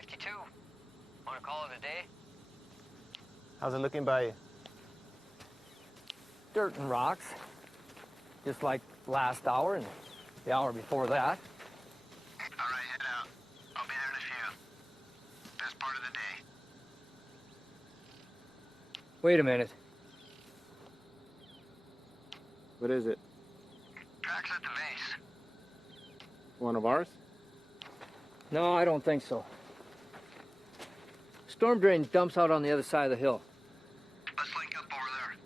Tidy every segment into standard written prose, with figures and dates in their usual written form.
52. Want to call it a day? How's it looking by you? Dirt and rocks. Just like last hour and the hour before that. All right, head out. I'll be there in a few. Best part of the day. Wait a minute. What is it? Tracks at the base. One of ours? No, I don't think so. Storm drain dumps out on the other side of the hill. Let's link up over there.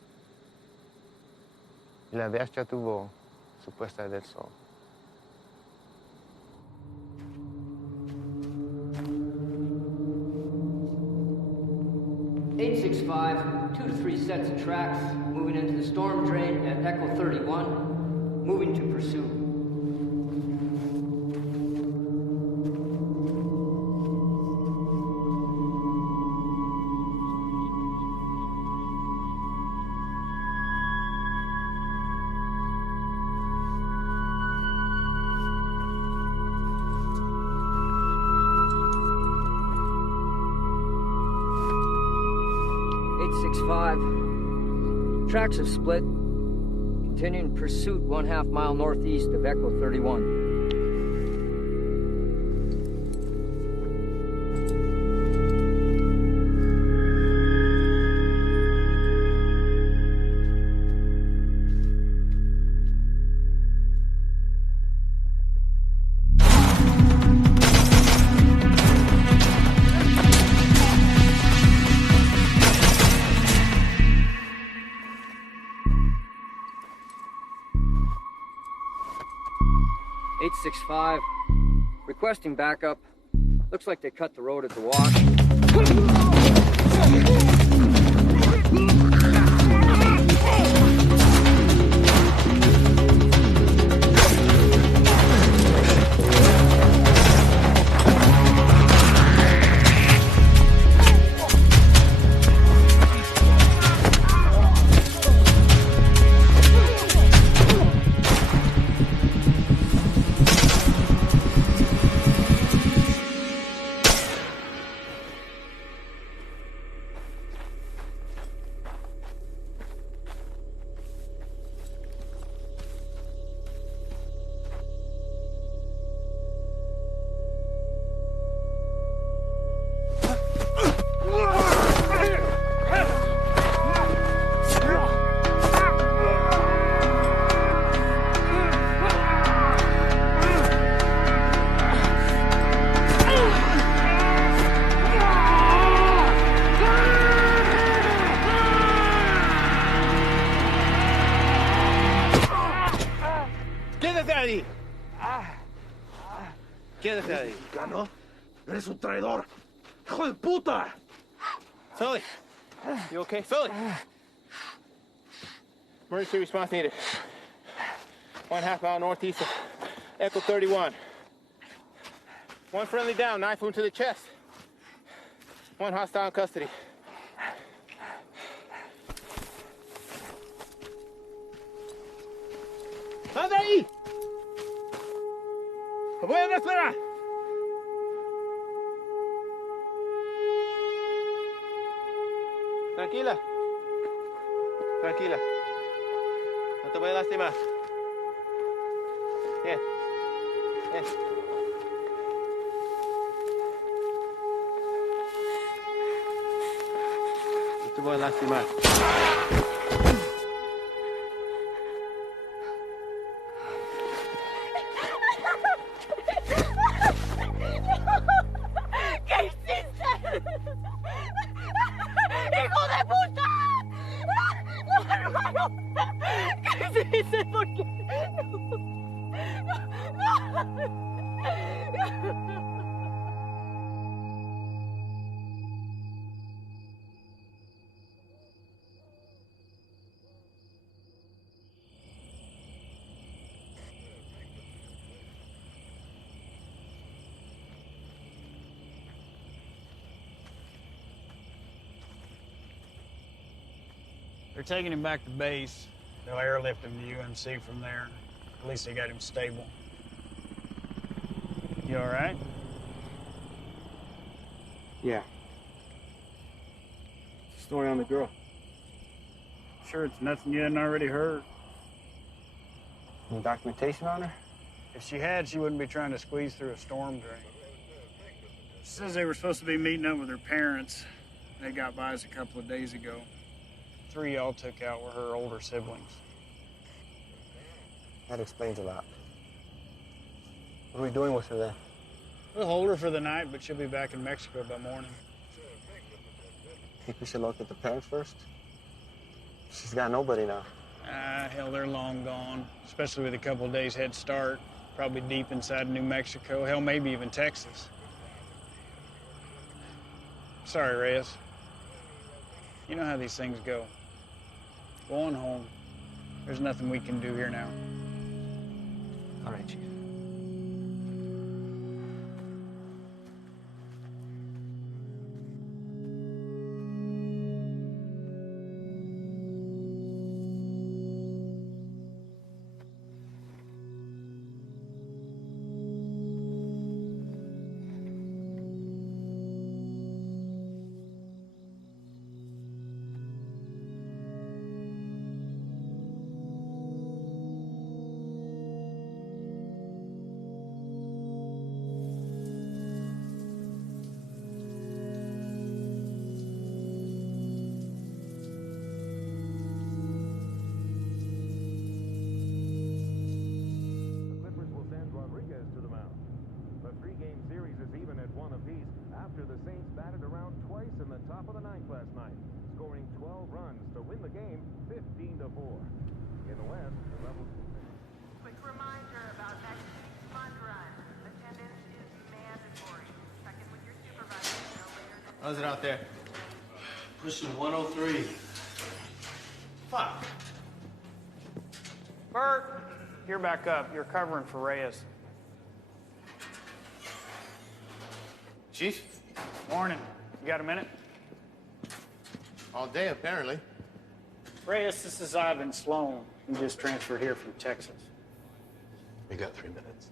Y la DH ya tuvo su puesta del sol. .865, 2 to 3 sets of tracks, moving into the storm drain at Echo 31, moving to pursuit. Tracks have split. Continuing pursuit 1/2 mile northeast of Echo 31. .865, requesting backup. Looks like they cut the road at the wash. Quédate ahí. ¿Mexicano? ¡Eres un traidor! ¡Hijo de puta! Philly, you okay? Philly! Emergency response needed. 1/2 mile northeast of Echo 31. One friendly down, knife wound to the chest. One hostile in custody. ¡Anda ahí! ¡Voy a esperar! Tranquila. Tranquila. No te voy a lastimar. Bien. Bien. No te voy a lastimar. ¿Qué hiciste? ¡Hijo de puta! ¡No, hermano! ¿Qué hiciste? ¿Por qué? No. They're taking him back to base. They'll airlift him to UMC from there. At least they got him stable. You all right? Yeah. Story on the girl. Sure it's nothing you hadn't already heard. Any documentation on her? If she had, she wouldn't be trying to squeeze through a storm drain. She says they were supposed to be meeting up with her parents. They got by us a couple of days ago. 3 y'all took out were her older siblings. That explains a lot. What are we doing with her then? We'll hold her for the night, but she'll be back in Mexico by morning. Think we should look at the parents first? She's got nobody now. Hell, they're long gone, especially with a couple of days head start. Probably deep inside New Mexico, hell, maybe even Texas. Sorry, Reyes. You know how these things go. Go on home. There's nothing we can do here now. All right, Chief. After the Saints batted around twice in the top of the ninth last night, scoring 12 runs to win the game 15-4. In the West, the Rebels... Quick reminder about next week's fun run. Attendance is mandatory. Check in with your supervisor no later than... How's it out there? Pushing 103. Fuck. Bert, you're back up. You're covering for Reyes. Chief? Morning. You got a minute? All day, apparently. Reyes, this is Ivan Sloan. He just transferred here from Texas. We got 3 minutes.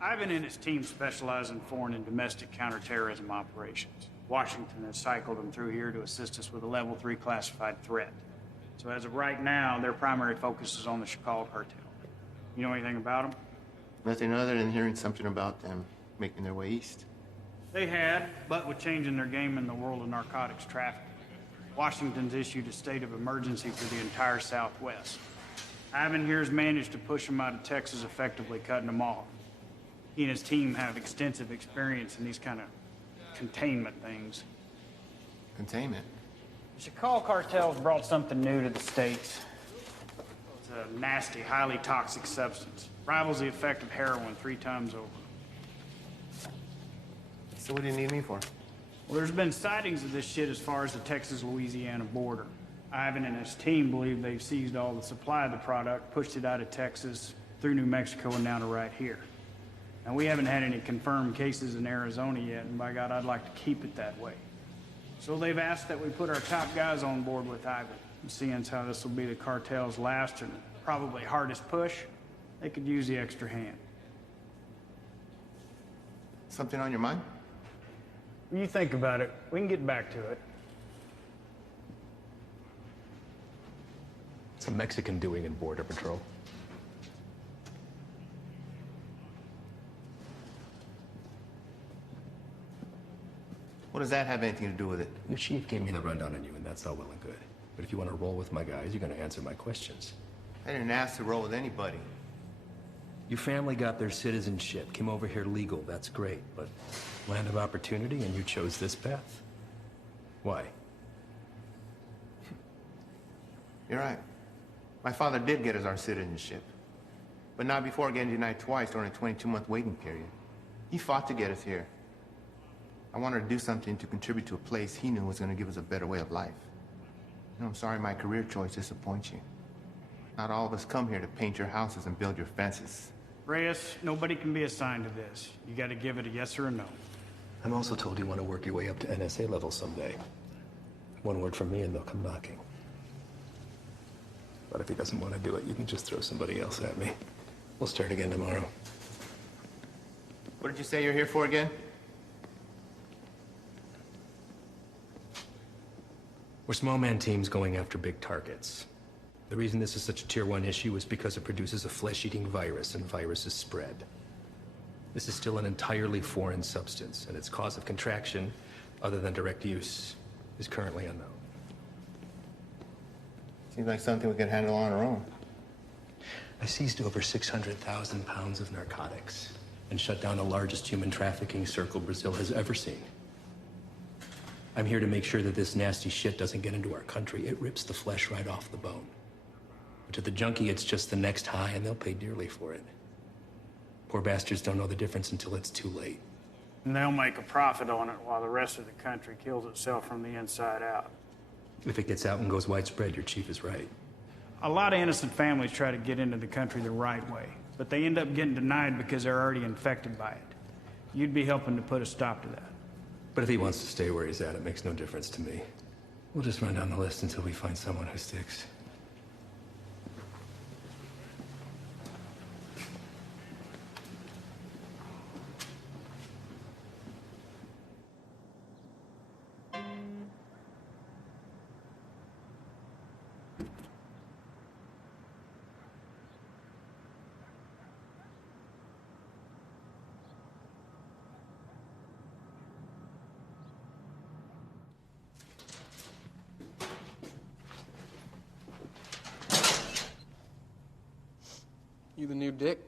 Ivan and his team specialize in foreign and domestic counterterrorism operations. Washington has cycled them through here to assist us with a level 3 classified threat. So as of right now, their primary focus is on the Chicago cartel. You know anything about them? Nothing other than hearing something about them making their way east. They had, but with changing their game in the world of narcotics trafficking, Washington's issued a state of emergency for the entire Southwest. Ivan here has managed to push them out of Texas, effectively cutting them off. He and his team have extensive experience in these kind of containment things. Containment? The Chicago cartel's brought something new to the States. It's a nasty, highly toxic substance. Rivals the effect of heroin 3 times over. So what do you need me for? Well, there's been sightings of this shit as far as the Texas-Louisiana border. Ivan and his team believe they've seized all the supply of the product, pushed it out of Texas, through New Mexico, and down to right here. Now, we haven't had any confirmed cases in Arizona yet, and by God, I'd like to keep it that way. So they've asked that we put our top guys on board with Ivan. And seeing as how this will be the cartel's last and probably hardest push, they could use the extra hand. Something on your mind? You think about it. We can get back to it. What's a Mexican doing in Border Patrol? What does that have anything to do with it? The chief gave me the rundown on you, and that's all well and good. But if you want to roll with my guys, you're going to answer my questions. I didn't ask to roll with anybody. Your family got their citizenship, came over here legal, that's great, but land of opportunity and you chose this path? Why? You're right. My father did get us our citizenship, but not before getting denied twice during a 22-month waiting period. He fought to get us here. I wanted to do something to contribute to a place he knew was going to give us a better way of life. You know, I'm sorry my career choice disappoints you. Not all of us come here to paint your houses and build your fences. Reyes, nobody can be assigned to this. You got to give it a yes or a no. I'm also told you want to work your way up to NSA level someday. One word from me and they'll come knocking. But if he doesn't want to do it, you can just throw somebody else at me. We'll start again tomorrow. What did you say you're here for again? We're small man teams going after big targets. The reason this is such a tier 1 issue is because it produces a flesh-eating virus, and viruses spread. This is still an entirely foreign substance, and its cause of contraction, other than direct use, is currently unknown. Seems like something we could handle on our own. I seized over 600,000 pounds of narcotics and shut down the largest human trafficking circle Brazil has ever seen. I'm here to make sure that this nasty shit doesn't get into our country. It rips the flesh right off the bone. But to the junkie, it's just the next high, and they'll pay dearly for it. Poor bastards don't know the difference until it's too late. And they'll make a profit on it while the rest of the country kills itself from the inside out. If it gets out and goes widespread, your chief is right. A lot of innocent families try to get into the country the right way, but they end up getting denied because they're already infected by it. You'd be helping to put a stop to that. But if he wants to stay where he's at, it makes no difference to me. We'll just run down the list until we find someone who sticks. You the new Dick?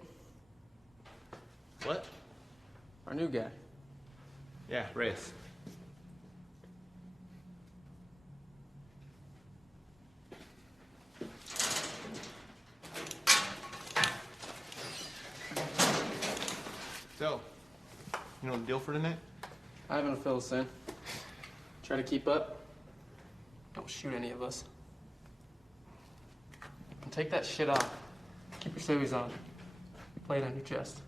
What? Our new guy. Yeah, Reyes. So, you know the deal for tonight? I haven't fill us in. Try to keep up. Don't shoot any of us. And take that shit off. Keep your civvies on. Play it on your chest.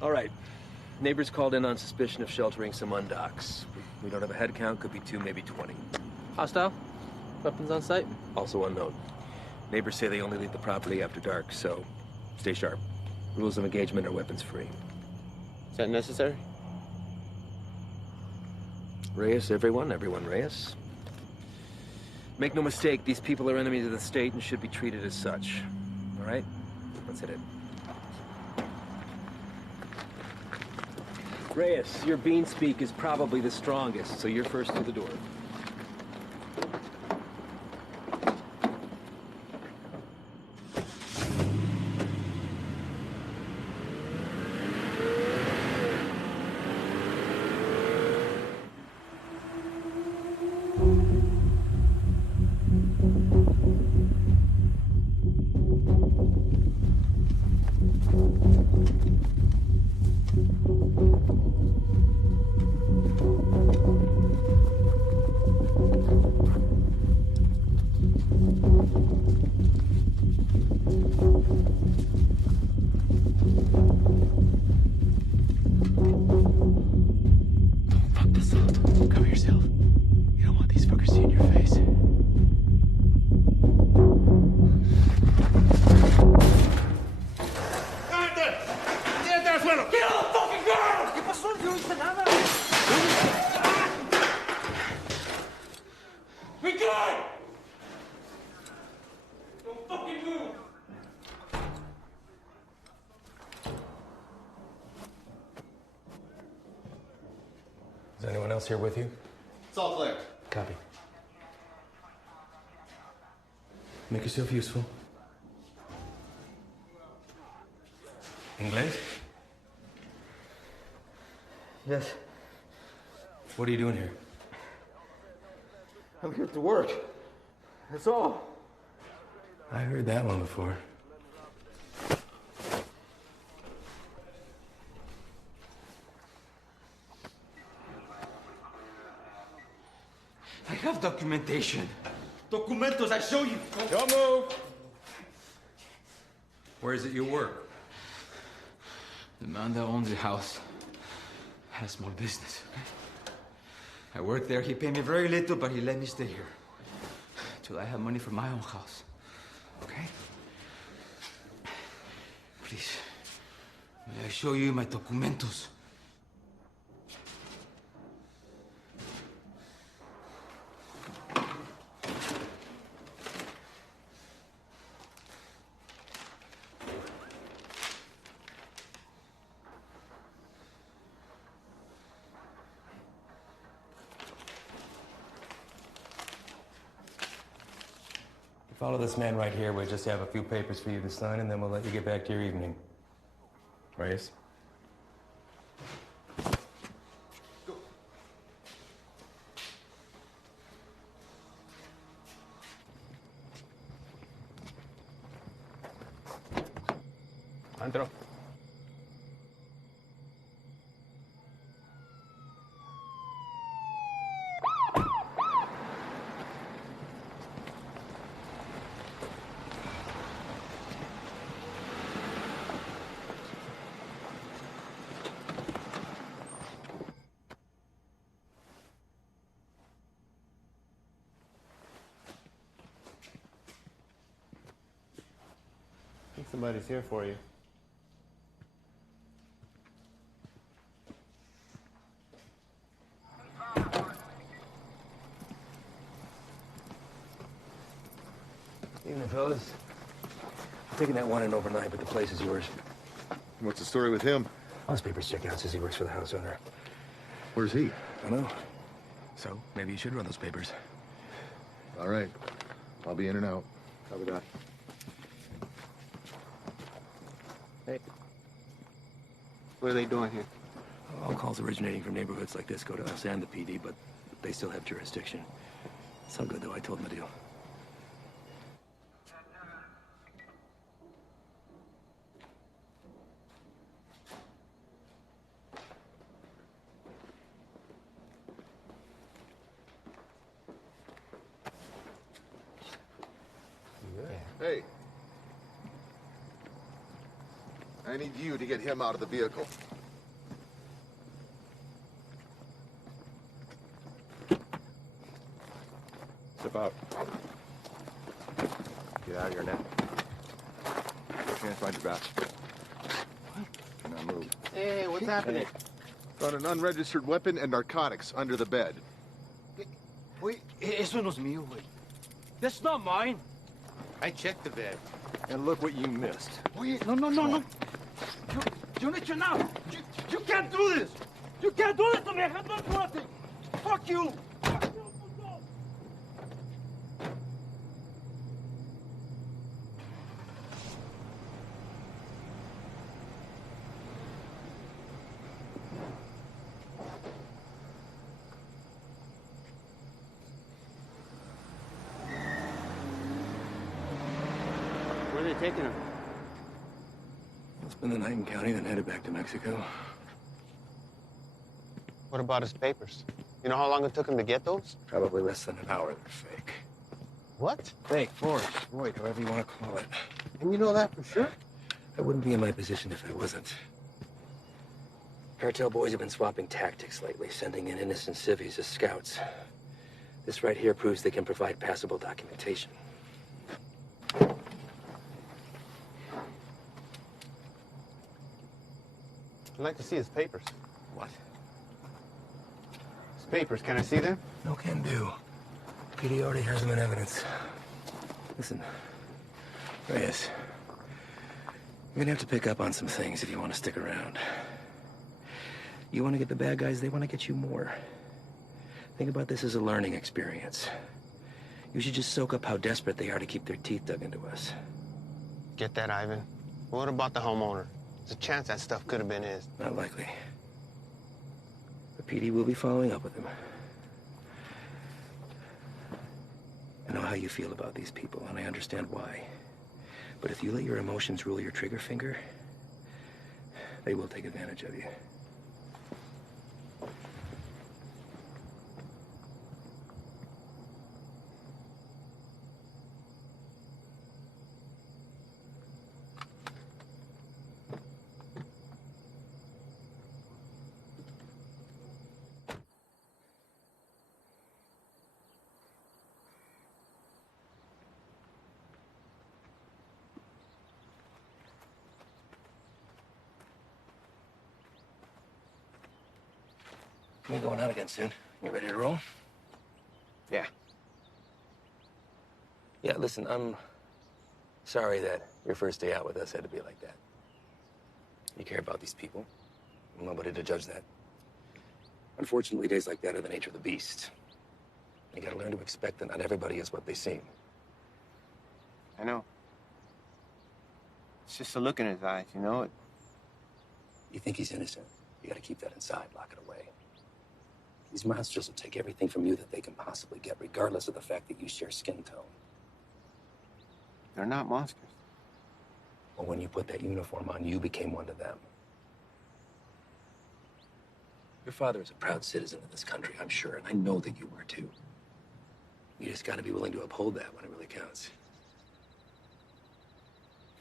All right. Neighbors called in on suspicion of sheltering some undocks. We don't have a head count, could be 2, maybe 20. Hostile? Weapons on site? Also unknown. Neighbors say they only leave the property after dark, so stay sharp. Rules of engagement are weapons free. Is that necessary? Reyes, everyone Reyes. Make no mistake, these people are enemies of the state and should be treated as such. All right? Let's hit it. Reyes, your bean speak is probably the strongest, so you're first through the door. Is anyone else here with you? It's all clear. Copy. Make yourself useful. Inglés? Yes. What are you doing here? I'm here to work. That's all. I heard that one before. I have documentation. Documentos, I show you. Don't move. Where is it you work? The man that owns the house has a small business. I work there. He paid me very little, but he let me stay here till I have money for my own house. okay? Please, may I show you my documentos? Follow this man right here. We'll just have a few papers for you to sign, and then we'll let you get back to your evening. Reyes? Antro. I think somebody's here for you. Evening, fellas. I'm taking that one in overnight, but the place is yours. What's the story with him? All his papers check out. Says he works for the house owner. Where's he? I don't know. So, maybe you should run those papers. All right. I'll be in and out. Copy that. Hey. What are they doing here? All calls originating from neighborhoods like this go to us and the PD, but they still have jurisdiction. It's all good, though. I told them the deal. Hey. I need you to get him out of the vehicle. Step out. Get out of here now. Can't find your badge. Cannot move. Hey, what's happening? Found an unregistered weapon and narcotics under the bed. Wait, eso no es mío, güey. That's not mine. I checked the bed. And look what you missed. Wait, no. You need to know. You can't do this. You can't do this to me. I have done nothing. Fuck you. Where are they taking him? I'll spend the night in county, then headed back to Mexico. What about his papers? You know how long it took him to get those? Probably less than an hour. They're fake. What? Fake, forged, void, however you want to call it. And you know that for sure? I wouldn't be in my position if I wasn't. Cartel boys have been swapping tactics lately, sending in innocent civvies as scouts. This right here proves they can provide passable documentation. I'd like to see his papers. What? His papers, can I see them? No can do. PD already has them in evidence. Listen, Reyes, you're gonna have to pick up on some things if you want to stick around. You want to get the bad guys, they want to get you more. Think about this as a learning experience. You should just soak up how desperate they are to keep their teeth dug into us. Get that, Ivan. What about the homeowner? There's a chance that stuff could have been his. Not likely. The PD will be following up with him. I know how you feel about these people, and I understand why. But if you let your emotions rule your trigger finger, they will take advantage of you. We're going out again soon. You ready to roll? Yeah. Yeah, listen, I'm sorry that your first day out with us had to be like that. You care about these people. I'm nobody to judge that. Unfortunately, days like that are the nature of the beast. You gotta learn to expect that not everybody is what they seem. I know. It's just a look in his eyes, you know? You think he's innocent? You gotta keep that inside, lock it away. These monsters will take everything from you that they can possibly get, regardless of the fact that you share skin tone. They're not monsters. Well, when you put that uniform on, you became one to them. Your father is a proud citizen of this country, I'm sure, and I know that you were too. You just gotta be willing to uphold that when it really counts.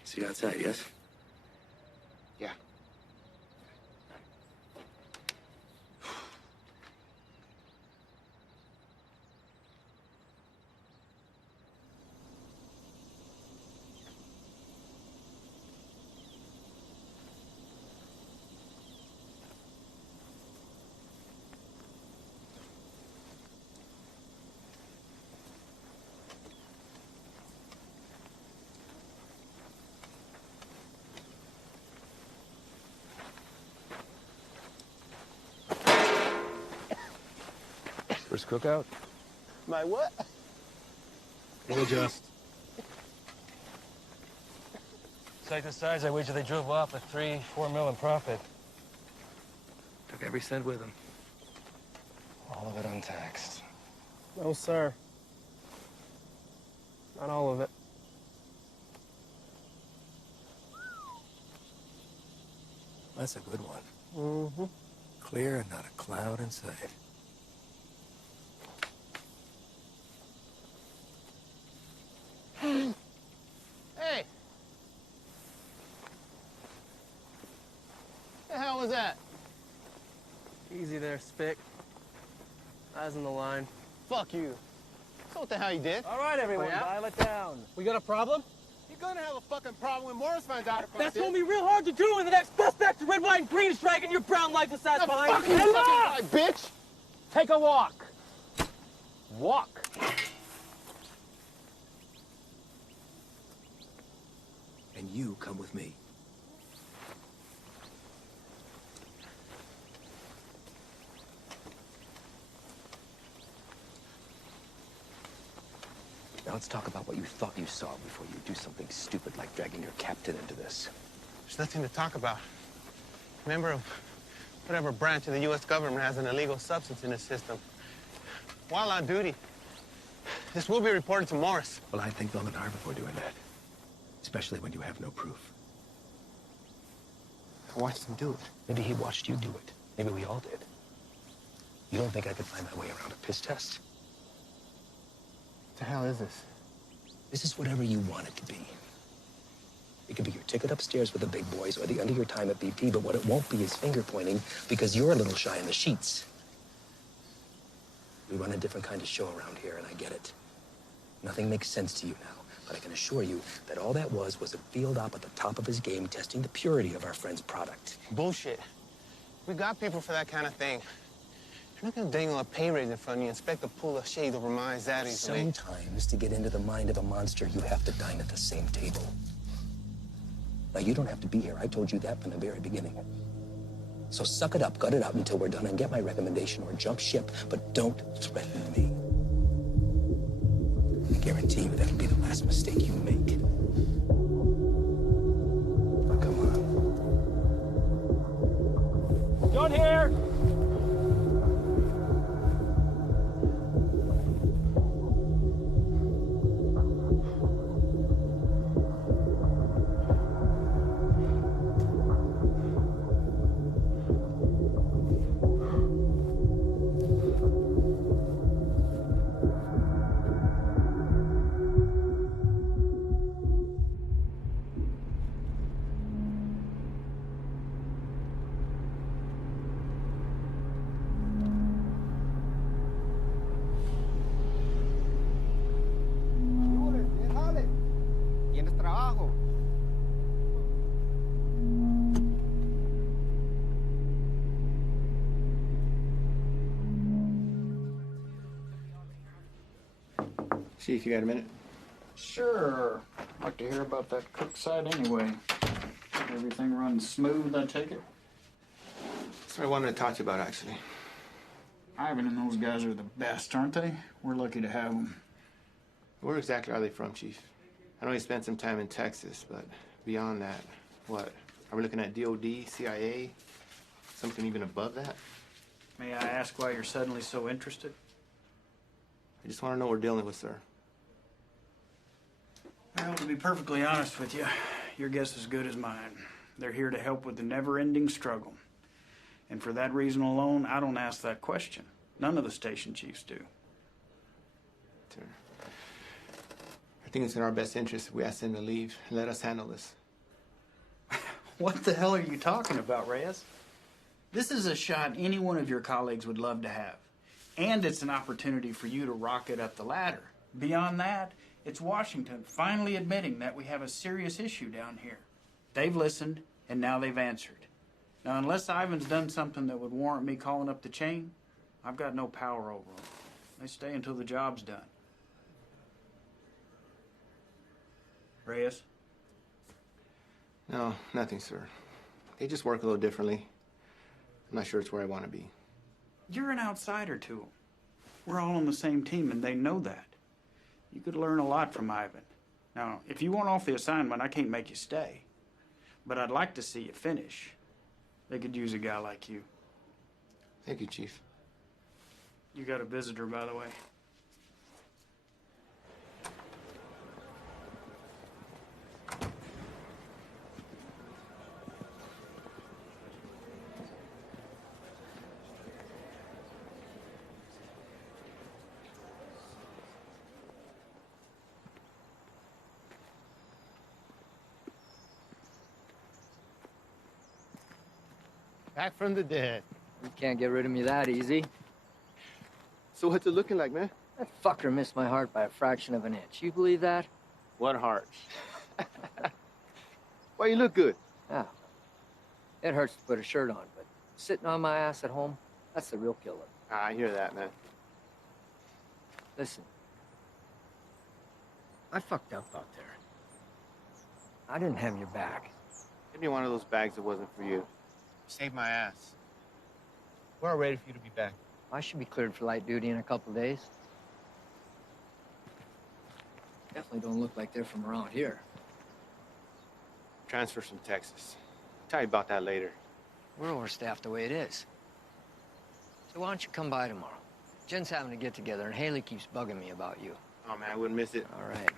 See you outside, yes? Yeah. First cookout? My what? We'll adjust. Sight the size, I wager they drove off with 3-4 mil in profit. Took every cent with them. All of it untaxed. No, sir. Not all of it. That's a good one. Mm-hmm. Clear and not a cloud in sight. Hey! The hell was that? Easy there, Spick. Eyes on the line. Fuck you. So what the hell you did? All right, everyone, Oh, yeah? dial it down. We got a problem? You're gonna have a fucking problem when Morris finds out about That's this. gonna be real hard to do when the next suspect red, white, and green is dragging your brown lifeless ass behind Fucking you. fucking guy, bitch! Take a walk. Walk. And you come with me. Now let's talk about what you thought you saw before you do something stupid like dragging your captain into this. There's nothing to talk about. Member of whatever branch of the U.S. government has an illegal substance in its system. While on duty, this will be reported to Morris. Well, I think they'll look hard before doing that. Especially when you have no proof. I watched him do it. Maybe he watched you do it. Maybe we all did. You don't think I could find my way around a piss test? What the hell is this? This is whatever you want it to be. It could be your ticket upstairs with the big boys or the end of your time at BP, but what it won't be is finger pointing because you're a little shy in the sheets. We run a different kind of show around here, and I get it. Nothing makes sense to you now, but I can assure you that all that was a field op at the top of his game testing the purity of our friend's product. Bullshit. We got people for that kind of thing. You're not gonna dangle a pay raise in front of you and expect to pull a shade over my eyes that easily. Sometimes, to get into the mind of a monster, you have to dine at the same table. Now, you don't have to be here. I told you that from the very beginning. So suck it up, gut it out until we're done and get my recommendation or jump ship, but don't threaten me. I guarantee you that'll be the last mistake you make. Now, come on. John here. Chief, you got a minute? Sure. I'd like to hear about that cook site anyway. Everything runs smooth, I take it? That's what I wanted to talk to you about, actually. Ivan and those guys are the best, aren't they? We're lucky to have them. Where exactly are they from, Chief? I know you spent some time in Texas, but beyond that, what? Are we looking at DOD, CIA, something even above that? May I ask why you're suddenly so interested? I just want to know what we're dealing with, sir. Well, to be perfectly honest with you, your guess is as good as mine. They're here to help with the never-ending struggle. And for that reason alone, I don't ask that question. None of the station chiefs do. Sir, I think it's in our best interest if we ask them to leave and let us handle this. What the hell are you talking about, Reyes? This is a shot any one of your colleagues would love to have. And it's an opportunity for you to rocket up the ladder. Beyond that, it's Washington finally admitting that we have a serious issue down here. They've listened, and now they've answered. Now, unless Ivan's done something that would warrant me calling up the chain, I've got no power over them. They stay until the job's done. Reyes? No, nothing, sir. They just work a little differently. I'm not sure it's where I want to be. You're an outsider to them. We're all on the same team, and they know that. You could learn a lot from Ivan. Now, if you want off the assignment, I can't make you stay. But I'd like to see you finish. They could use a guy like you. Thank you, Chief. You got a visitor, by the way. Back from the dead. You can't get rid of me that easy. So what's it looking like, man? That fucker missed my heart by a fraction of an inch. You believe that? What heart? Why, you look good. Yeah. It hurts to put a shirt on, but sitting on my ass at home, that's the real killer. I hear that, man. Listen. I fucked up out there. I didn't have your back. Give me one of those bags that wasn't for you. Saved my ass. We're all ready for you to be back. I should be cleared for light duty in a couple of days. Definitely don't look like they're from around here. Transfers from Texas. I'll tell you about that later. We're overstaffed the way it is. So why don't you come by tomorrow? Jen's having a get-together, and Haley keeps bugging me about you. Oh, man, I wouldn't miss it. All right.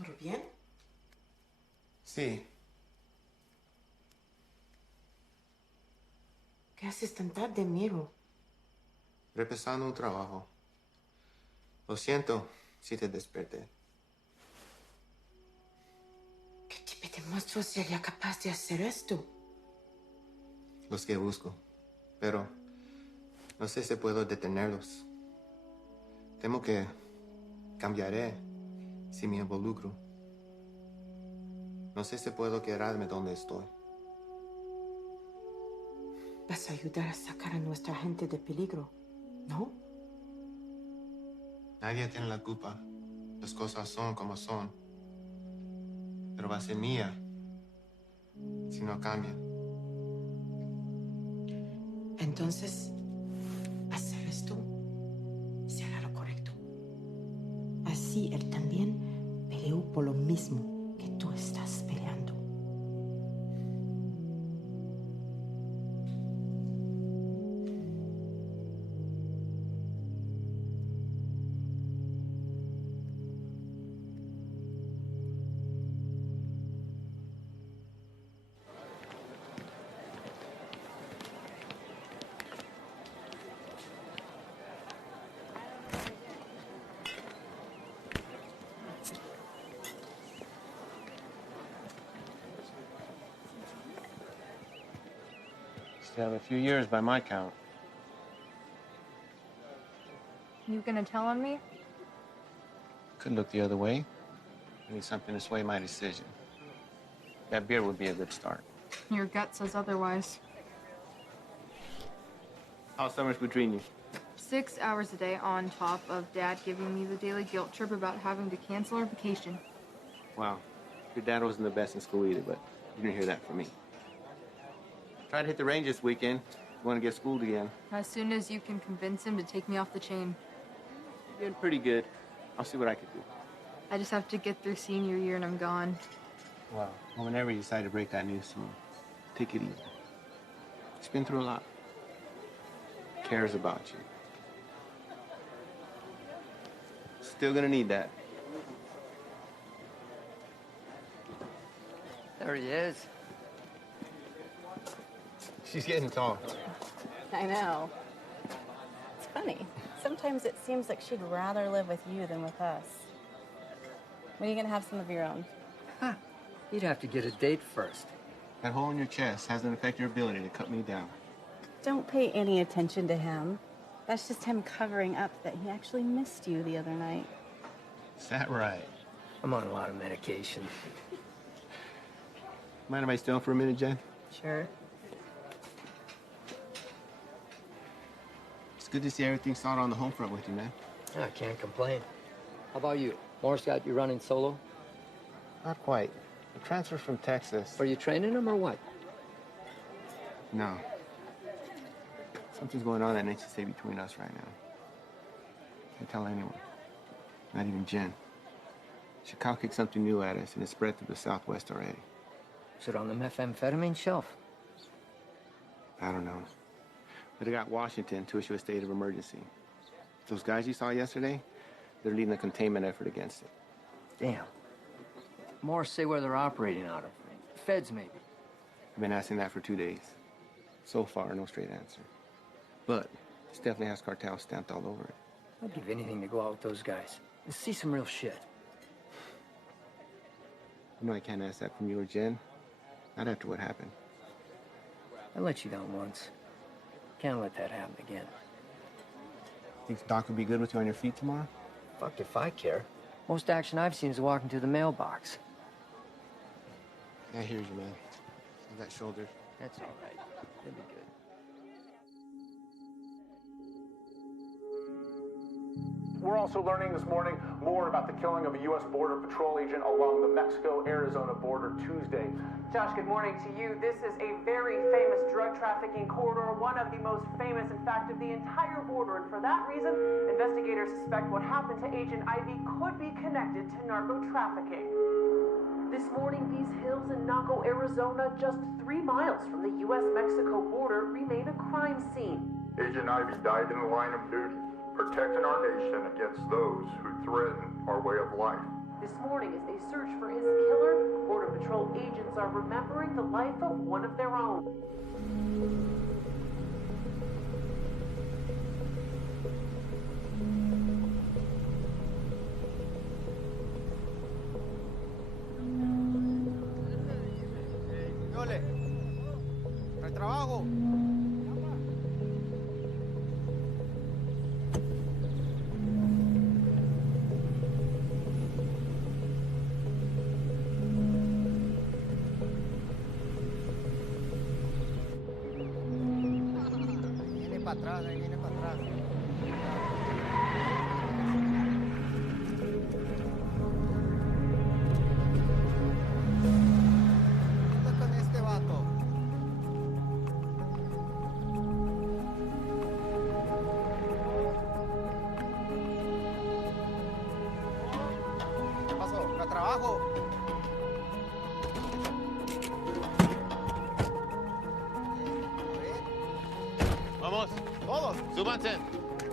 ¿Todo bien? Sí. ¿Qué haces tan tarde, amigo? Repasando un trabajo. Lo siento si te desperté. ¿Qué tipo de monstruo sería capaz de hacer esto? Los que busco. Pero no sé si puedo detenerlos. Temo que cambiaré si me involucro. No sé si puedo quedarme donde estoy. Vas a ayudar a sacar a nuestra gente de peligro, ¿no? Nadie tiene la culpa. Las cosas son como son. Pero va a ser mía si no cambia. Entonces, hacer esto será lo correcto. Así él también peleó por lo mismo que tú estás peleando. Still have a few years by my count. You gonna tell on me? Could look the other way. I need something to sway my decision. That beer would be a good start. Your gut says otherwise. How's summer's between you? 6 hours a day on top of Dad giving me the daily guilt trip about having to cancel our vacation. Wow. Your dad wasn't the best in school either, but you didn't hear that from me. Try to hit the range this weekend. You want to get schooled again. As soon as you can convince him to take me off the chain. You're doing pretty good. I'll see what I can do. I just have to get through senior year and I'm gone. Well, whenever you decide to break that news to me, take it easy. He's been through a lot. Cares about you. Still gonna need that. There he is. She's getting tall. I know. It's funny. Sometimes it seems like she'd rather live with you than with us. When are you gonna have some of your own? Huh. You'd have to get a date first. That hole in your chest hasn't affected your ability to cut me down. Don't pay any attention to him. That's just him covering up that he actually missed you the other night. Is that right? I'm on a lot of medication. Mind if I stay on for a minute, Jen? Sure. It's good to see everything solid on the home front with you, man. I can't complain. How about you? Morris got you running solo? Not quite. The transfer from Texas. Are you training him or what? No. Something's going on that needs to stay between us right now. Can't tell anyone. Not even Jen. Chicago kicked something new at us, and it's spread through the Southwest already. Is it on the methamphetamine shelf? I don't know. But it got Washington to issue a state of emergency. Those guys you saw yesterday, they're leading a containment effort against it. Damn. Morris say where they're operating out of. Feds, maybe. I've been asking that for 2 days. So far, no straight answer. But this definitely has cartel stamped all over it. I'd give anything to go out with those guys and see some real shit. You know I can't ask that from you or Jen. Not after what happened. I let you down once. Can't let that happen again. Think Doc would be good with you on your feet tomorrow? Fuck if I care. Most action I've seen is walking to the mailbox. I hear you, man. That shoulder. That's all right. It'll be good. We're also learning this morning more about the killing of a U.S. Border Patrol agent along the Mexico-Arizona border Tuesday. Josh, good morning to you. This is a very famous drug trafficking corridor, one of the most famous, in fact, of the entire border. And for that reason, investigators suspect what happened to Agent Ivy could be connected to narco trafficking. This morning, these hills in Naco, Arizona, just 3 miles from the U.S.-Mexico border, remain a crime scene. Agent Ivy died in the line of duty, protecting our nation against those who threaten our way of life. This morning, as they search for his killer, Border Patrol agents are remembering the life of one of their own. Yole, al trabajo. Viene para atrás. ¿Qué con este vato? ¿Qué pasó? ¿Para trabajo? Vamos. Todos. Súbanse.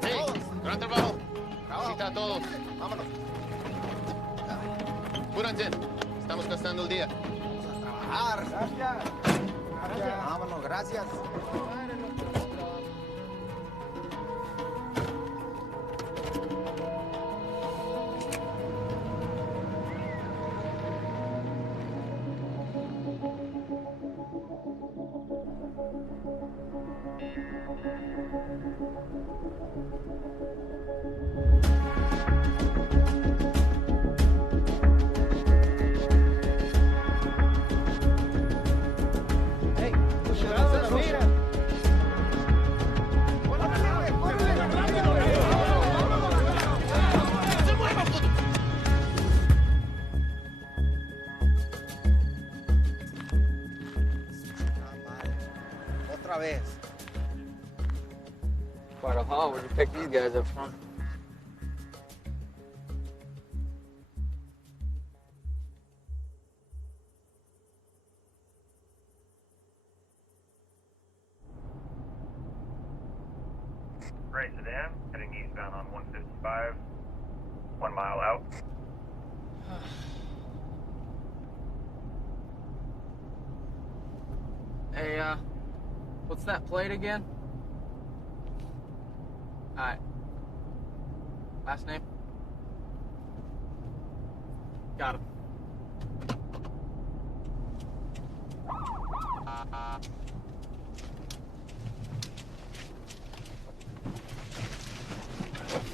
Sí. Todos. Gran trabajo. Trabajo. Cita a todos. Vámonos. Apúrense. Estamos gastando el día. Vamos a trabajar. Gracias. Vámonos, gracias. Pick these guys up front. Gray sedan, heading eastbound on 155, 1 mile out. Hey, what's that plate again? Alright. Last name? Got him.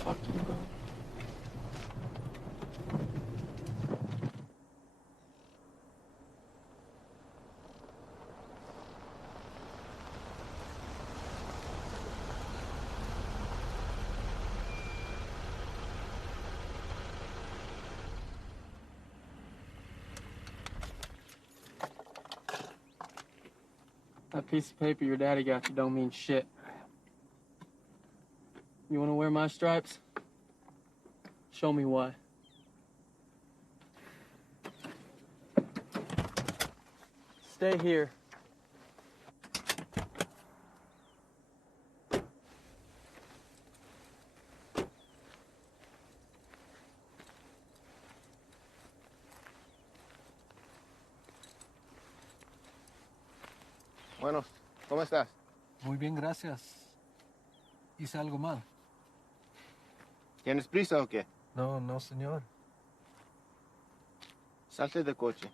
Fuck you, bro. That piece of paper your daddy got you don't mean shit. You wanna wear my stripes? Show me why. Stay here. Bueno, ¿cómo estás? Muy bien, gracias. ¿Hice algo mal? ¿Tienes prisa o qué? No, no, señor. Salte del coche.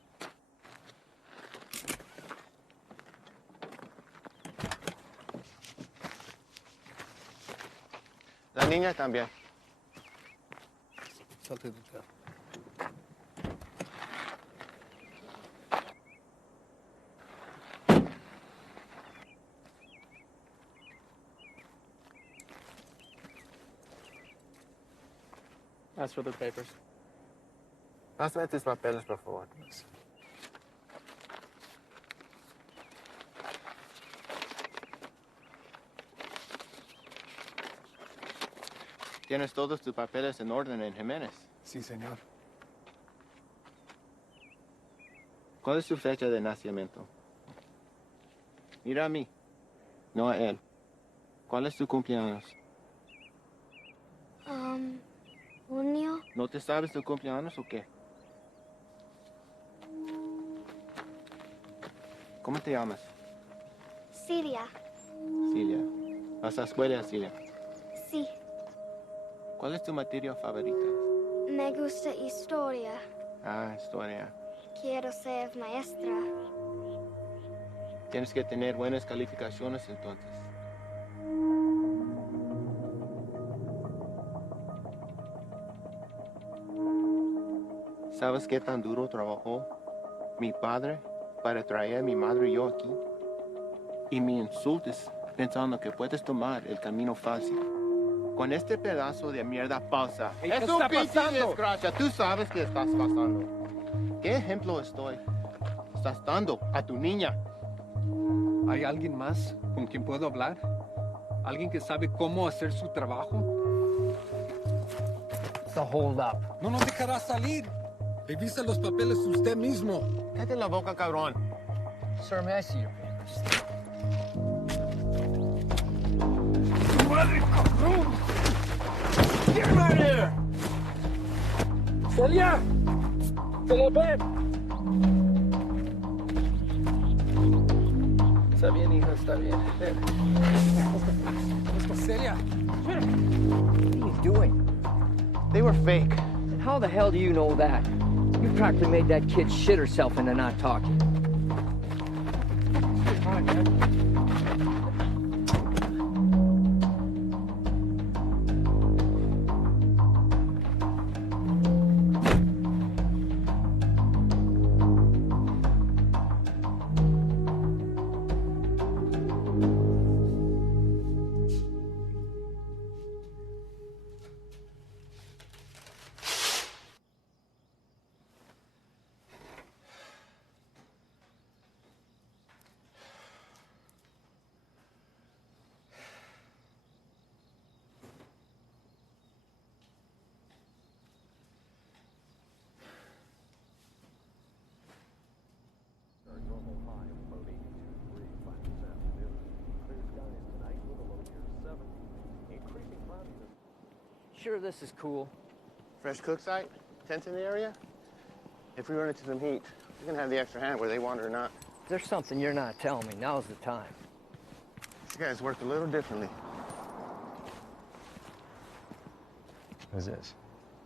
La niña también. Salte del carro. That's for the papers. Hazme tus papeles, por favor. ¿Tienes todos tus papeles en orden en Jiménez? Sí, señor. ¿Cuál es su fecha de nacimiento? Mira a mí, no a él. ¿Cuál es tu cumpleaños? Junio. ¿No te sabes tu cumpleaños o qué? ¿Cómo te llamas? Siria. Cilia. ¿Vas a la escuela, Cilia? Sí. ¿Cuál es tu materia favorita? Me gusta historia. Ah, historia. Quiero ser maestra. Tienes que tener buenas calificaciones entonces. ¿Sabes qué tan duro trabajó mi padre para traer a mi madre y yo aquí? Y me insultes pensando que puedes tomar el camino fácil. Con este pedazo de mierda falsa. Hey, es ¿qué un está pinche pasando? desgracia. Tú sabes qué estás pasando. ¿Qué ejemplo estás dando a tu niña? ¿Hay alguien más con quien puedo hablar? ¿Alguien que sabe cómo hacer su trabajo? It's a hold up. No nos dejará salir. Revisa los papeles usted mismo. Cállate la boca, cabrón. Sir, may I see your papers? ¡Madre, cabrón! Get him out of here! ¡Celia! ¡Celia, ven! Está bien, hijo, está bien. Celia. What are you doing? They were fake. And how the hell do you know that? You practically made that kid shit herself into not talking. Come on, man. sure this is cool? Fresh cook site? Tents in the area? If we run into some heat, we're gonna have the extra hand whether they want it or not. If there's something you're not telling me, now's the time. These guys work a little differently. Who's this?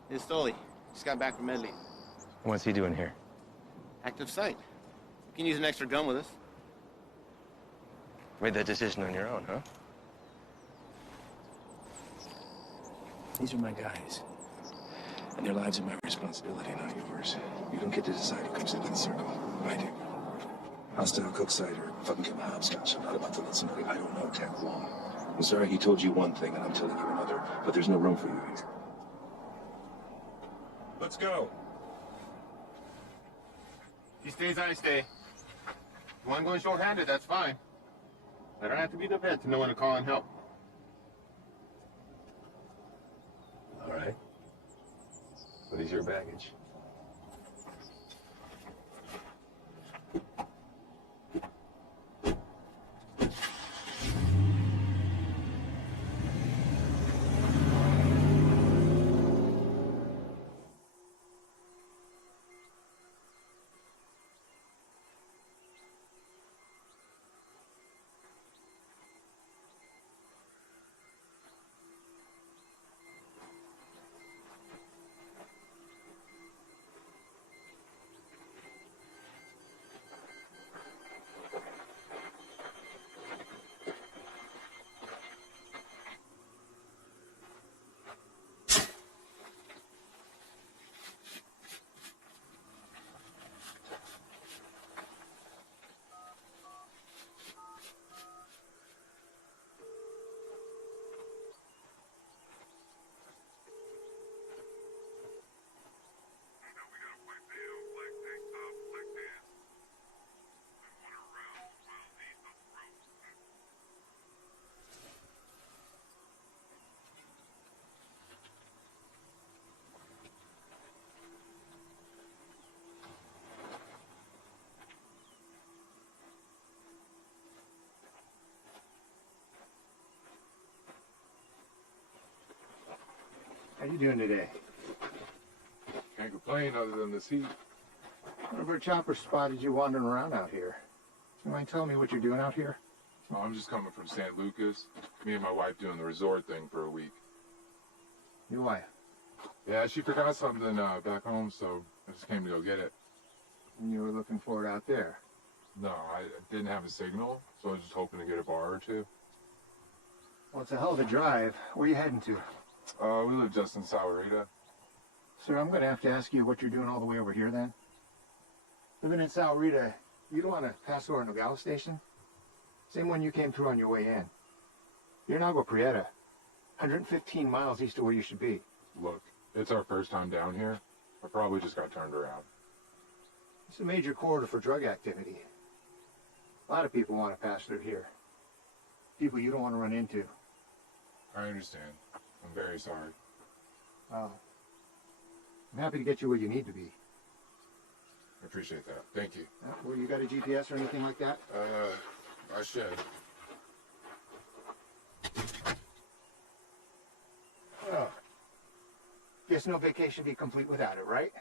It's Stoli. Just got back from Medley. What's he doing here? Active site. You can use an extra gun with us. Made that decision on your own, huh? These are my guys. And their lives are my responsibility, not yours. You don't get to decide who comes into the circle. I do. Hostile cook site or fucking kill a hopscotch. I'm not about to let somebody I don't know tag along. I'm sorry he told you one thing and I'm telling you another, but there's no room for you here. Let's go. He stays, I stay. If you want going short-handed, that's fine. I don't have to be the vet to know when to call and help. All right. What is your baggage? How you doing today? Can't complain other than this heat. One of our choppers spotted you wandering around out here. You mind telling me what you're doing out here? Oh, I'm just coming from San Lucas. Me and my wife doing the resort thing for a week. Your wife? Yeah, she forgot something back home, so I just came to go get it. And you were looking for it out there? No, I didn't have a signal, so I was just hoping to get a bar or two. Well, it's a hell of a drive. Where are you heading to? We live just in Sahuarita. Sir, I'm going to have to ask you what you're doing all the way over here then. Living in Sahuarita, you don't want to pass over Nogales Station? Same one you came through on your way in. You're in Agua Prieta, 115 miles east of where you should be. Look, it's our first time down here. I probably just got turned around. It's a major corridor for drug activity. A lot of people want to pass through here. People you don't want to run into. I understand. I'm very sorry. Well, I'm happy to get you where you need to be. I appreciate that. Thank you. Well, you got a GPS or anything like that? I should. Oh. Guess no vacation be complete without it, right?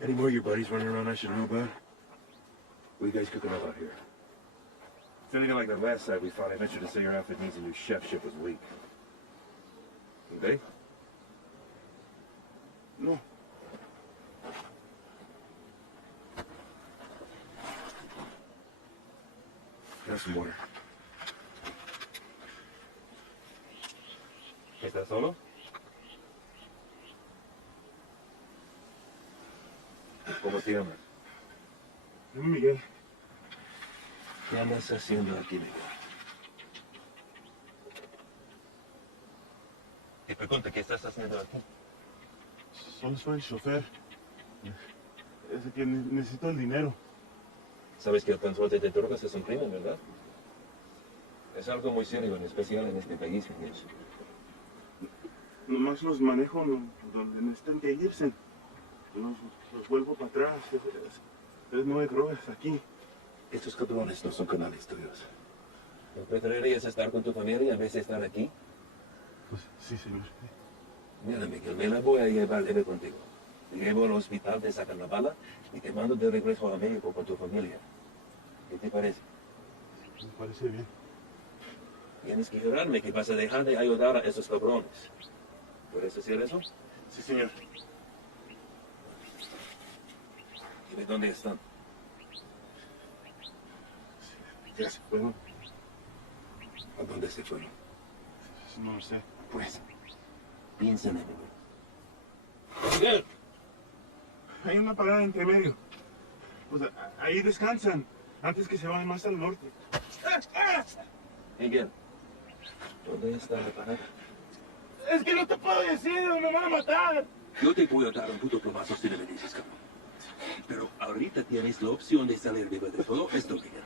Any more of your buddies running around I should know about? What are you guys cooking up out here? If anything like that last site we found, I ventured to say your outfit needs a new chef. Ship was weak. Okay? No. Have some water. ¿Estás solo? ¿Cómo te llamas? Miguel. ¿Qué andas haciendo aquí, Miguel? Te pregunto, ¿qué estás haciendo aquí? Solo soy el chofer. Es que necesito el dinero. Sabes que el transporte de drogas es un crimen, ¿verdad? Es algo muy serio, en especial en este país, Miguel. Nomás los manejo donde necesitan que irse. Los vuelvo para atrás. No hay drogas aquí. Estos cabrones no son canales tuyos. ¿No preferirías estar con tu familia en vez de estar aquí? Pues sí, señor. Mira, Miguel, me la voy a llevar leve contigo. Te llevo al hospital, te sacan la bala y te mando de regreso a México con tu familia. ¿Qué te parece? Me parece bien. Tienes que jurarme que vas a dejar de ayudar a esos cabrones. ¿Puedes decir eso? Sí, señor. Dime dónde están. Ya se fueron. ¿A dónde se fueron? No lo sé. Pues, piensa en ello. Miguel. Hay una parada entre medio. Pues ahí descansan, antes que se vayan más al norte. Miguel, ¿dónde está la parada? Es que no te puedo decir, me van a matar. Yo te puedo dar un puto plomazo si me dices, cabrón. Pero ahorita tienes la opción de salir vivo de todo esto, Miguel.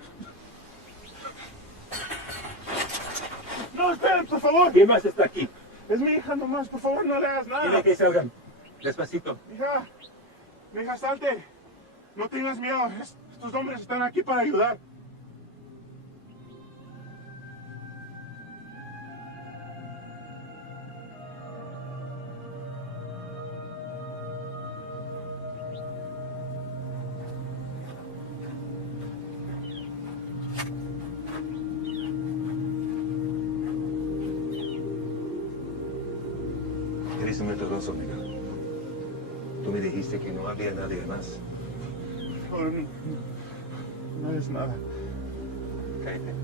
No, esperen, por favor. ¿Quién más está aquí? Es mi hija nomás, por favor, no le hagas nada. Dile que salgan. Despacito. Mi hija, salte. No tengas miedo. Estos hombres están aquí para ayudar. Eres un mentiroso, Miguel. Tú me dijiste que no había nadie más. No es nada. Cállate.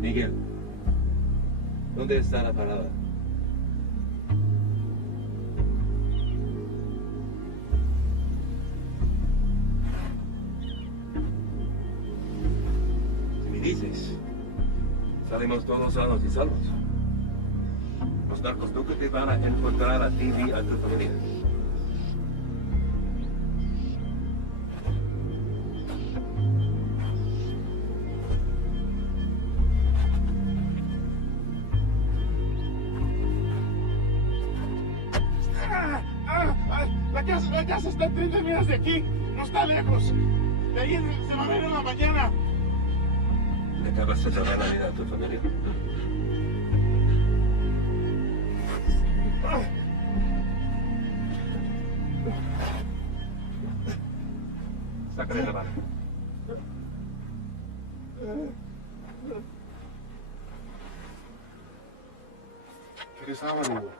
Miguel, ¿dónde está la parada? Si me dices, salimos todos sanos y salvos. Los narcos nunca te van a encontrar a ti ni a tu familia. La casa está a 30 millas de aquí. No está lejos. De ahí se va a ver en la mañana. Le acabas de salvar la vida a tu familia. Sácale la mano. ¿Quieres agua, amigo?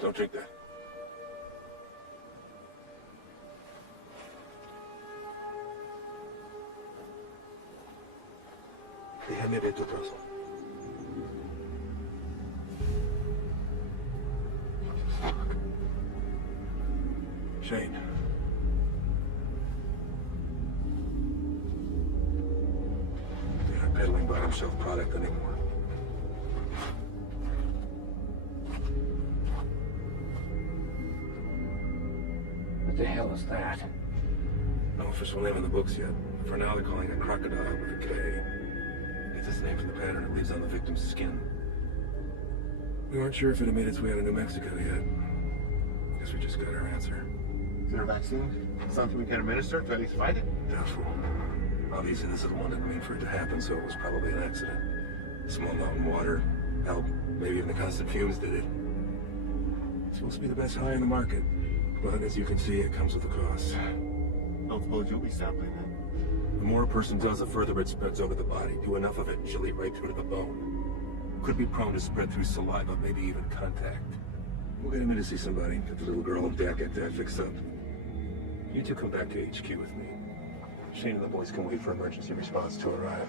Don't drink that. Déjame ver tu trozo. Shane. They're not peddling bottom shelf product anymore. What the hell is that? No official name in the books yet. For now, they're calling it crocodile with a K. It's its name from the pattern it leaves on the victim's skin. We weren't sure if it had made its way out of New Mexico yet. Guess we just got our answer. Is there a vaccine? Something we can administer to at least fight it? Doubtful. Obviously, this little one didn't mean for it to happen, so it was probably an accident. Small mountain water, hell, maybe even the constant fumes did it. It's supposed to be the best high in the market, but as you can see, it comes with a cost. Don't suppose you'll be sampling then? The more a person does, the further it spreads over the body. Do enough of it, and she'll eat right through to the bone. Could be prone to spread through saliva, maybe even contact. We'll get him in to see somebody. Get the little girl and Dad get that fixed up. You two come back to HQ with me. Shane and the boys can wait for emergency response to arrive.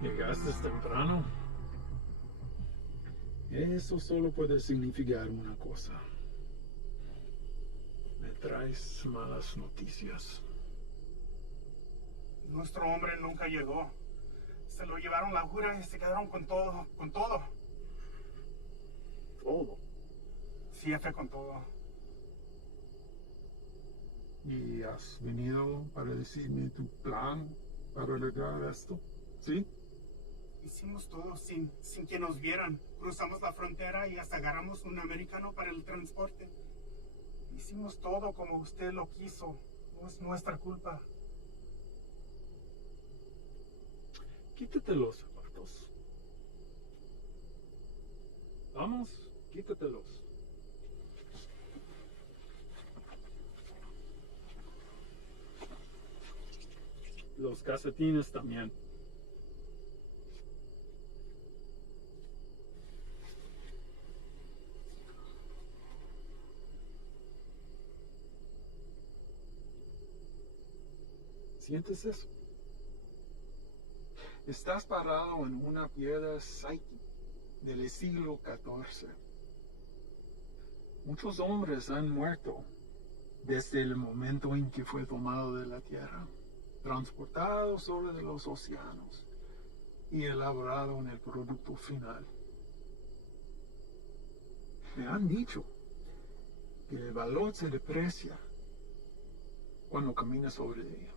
Llegaste temprano. Eso solo puede significar una cosa. Me traes malas noticias. Nuestro hombre nunca llegó. Se lo llevaron la jura y se quedaron con todo, con todo. ¿Todo? Sí, jefe, con todo. ¿Y has venido para decirme tu plan para lograr esto? ¿Sí? Hicimos todo sin que nos vieran. Cruzamos la frontera y hasta agarramos un americano para el transporte. Hicimos todo como usted lo quiso. No es nuestra culpa. Quítate los zapatos. Vamos, quítatelos. Los calcetines también. ¿Sientes eso? Estás parado en una piedra Psyche del siglo XIV. Muchos hombres han muerto desde el momento en que fue tomado de la tierra, transportado sobre los océanos y elaborado en el producto final. Me han dicho que el valor se deprecia cuando caminas sobre ella.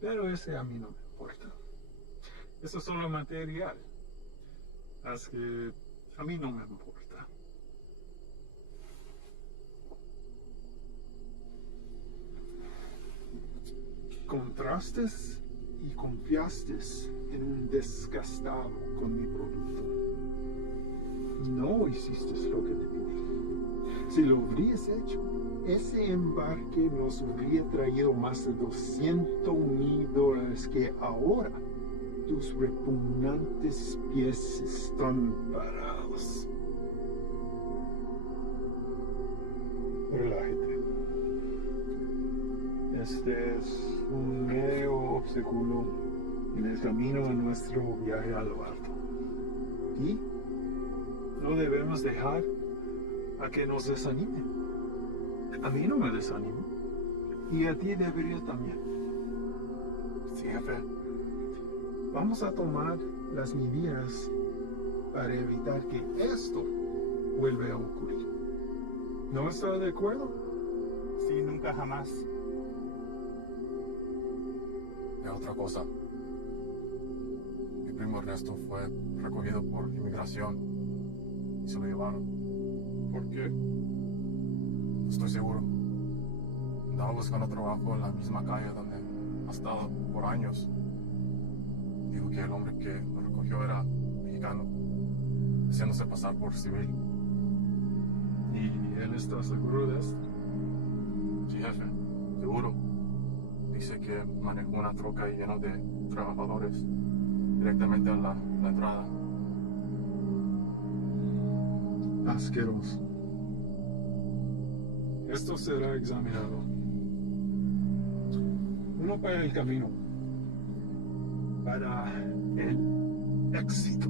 Pero ese a mí no me importa. Eso es solo material. Así que a mí no me importa. Contrastes y confiaste en un desgastado con mi producto. No hiciste lo que te pedí. Si lo hubieras hecho, ese embarque nos hubiera traído más de $200,000 que ahora tus repugnantes pies están parados. Relájate. Este es un medio obstáculo en el camino a nuestro viaje a lo alto. Y no debemos dejar a que nos desanime. A mí no me desanima. Y a ti debería también. Sí, jefe. Vamos a tomar las medidas para evitar que esto vuelva a ocurrir. ¿No está de acuerdo? Sí, nunca jamás. Y otra cosa. Mi primo Ernesto fue recogido por inmigración y se lo llevaron. ¿Por qué? No estoy seguro. Andaba buscando trabajo en la misma calle donde ha estado por años. Dijo que el hombre que lo recogió era mexicano, haciéndose pasar por civil. ¿Y él está seguro de esto? Sí, jefe, seguro. Dice que manejó una troca llena de trabajadores directamente a la entrada. Asqueroso. Esto será examinado. Uno para el camino. Para el éxito.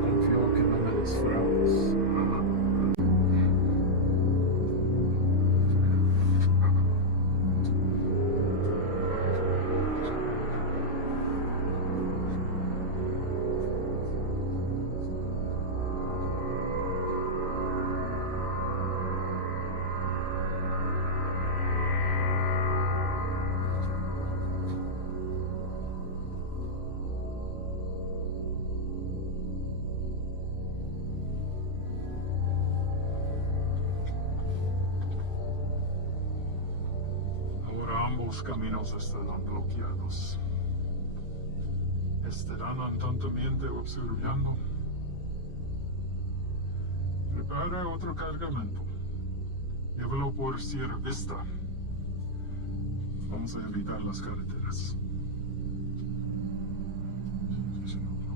Confío que no me desfraudes. Ahora ambos caminos estarán bloqueados. Estarán atentamente observando. Prepara otro cargamento. Llévalo por Sierra Vista. Vamos a evitar las carreteras.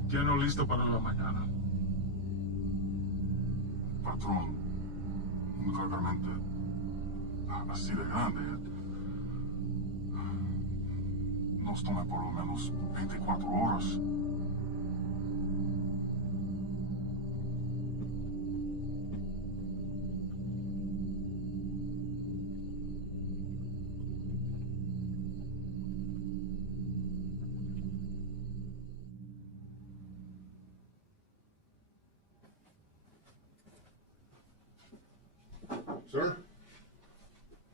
Lleno listo para la mañana. Patrón, un cargamento así de grande nos toma por lo menos 24 horas. Sir?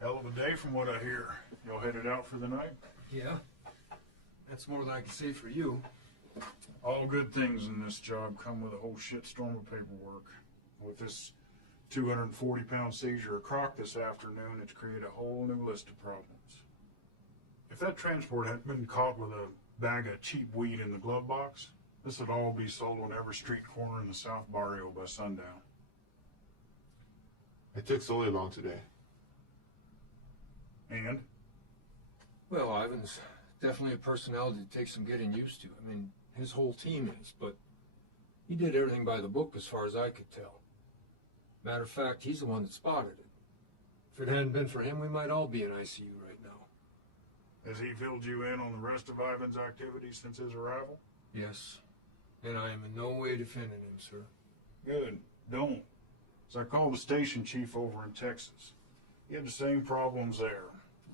Hell of a day from what I hear. Y'all headed out for the night? Yeah. That's more than I can say for you. All good things in this job come with a whole shitstorm of paperwork. With this 240-pound seizure of croc this afternoon, it's created a whole new list of problems. If that transport hadn't been caught with a bag of cheap weed in the glove box, this would all be sold on every street corner in the South Barrio by sundown. It took Sully long today. And? Well, Ivan's definitely a personality that takes some getting used to. I mean, his whole team is, but he did everything by the book as far as I could tell. Matter of fact, he's the one that spotted it. If it hadn't been for him, we might all be in ICU right now. Has he filled you in on the rest of Ivan's activities since his arrival? Yes. And I am in no way defending him, sir. Good. Don't. As I called the station chief over in Texas. He had the same problems there.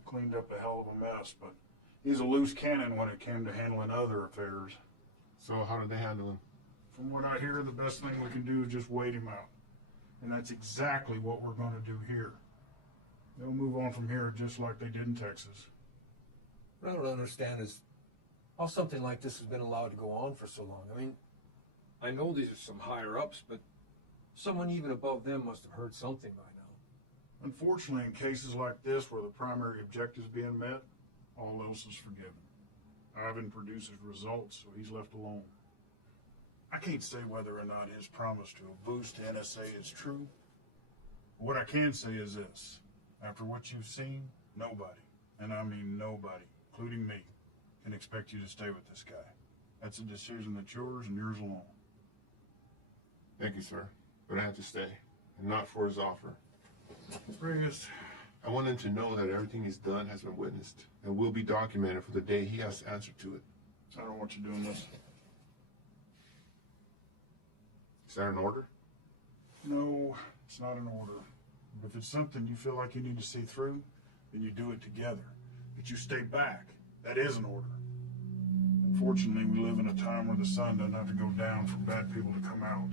Cleaned up a hell of a mess, but he's a loose cannon when it came to handling other affairs. So how did they handle him? From what I hear, the best thing we can do is just wait him out. And that's exactly what we're going to do here. They'll move on from here just like they did in Texas. What I don't understand is how something like this has been allowed to go on for so long. I mean, I know these are some higher-ups, but someone even above them must have heard something by now. Unfortunately, in cases like this where the primary objective is being met, all else is forgiven. Ivan produces results, so he's left alone. I can't say whether or not his promise to a boost to NSA is true. What I can say is this. After what you've seen, nobody, and I mean nobody, including me, can expect you to stay with this guy. That's a decision that's yours and yours alone. Thank you, sir. But I had to stay, and not for his offer. Reyes. I want him to know that everything he's done has been witnessed and will be documented for the day he has to answer to it. I don't want you doing this. Is that an order? No, it's not an order. But if it's something you feel like you need to see through, then you do it together. But you stay back. That is an order. Unfortunately, we live in a time where the sun doesn't have to go down for bad people to come out.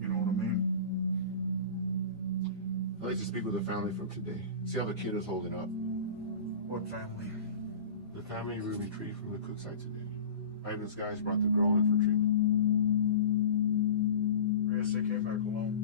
You know what I mean? I'd like to speak with the family from today. See how the kid is holding up. What family? The family we retrieved from the cook site today. Ivan's guys brought the girl in for treatment. I guess they came back alone.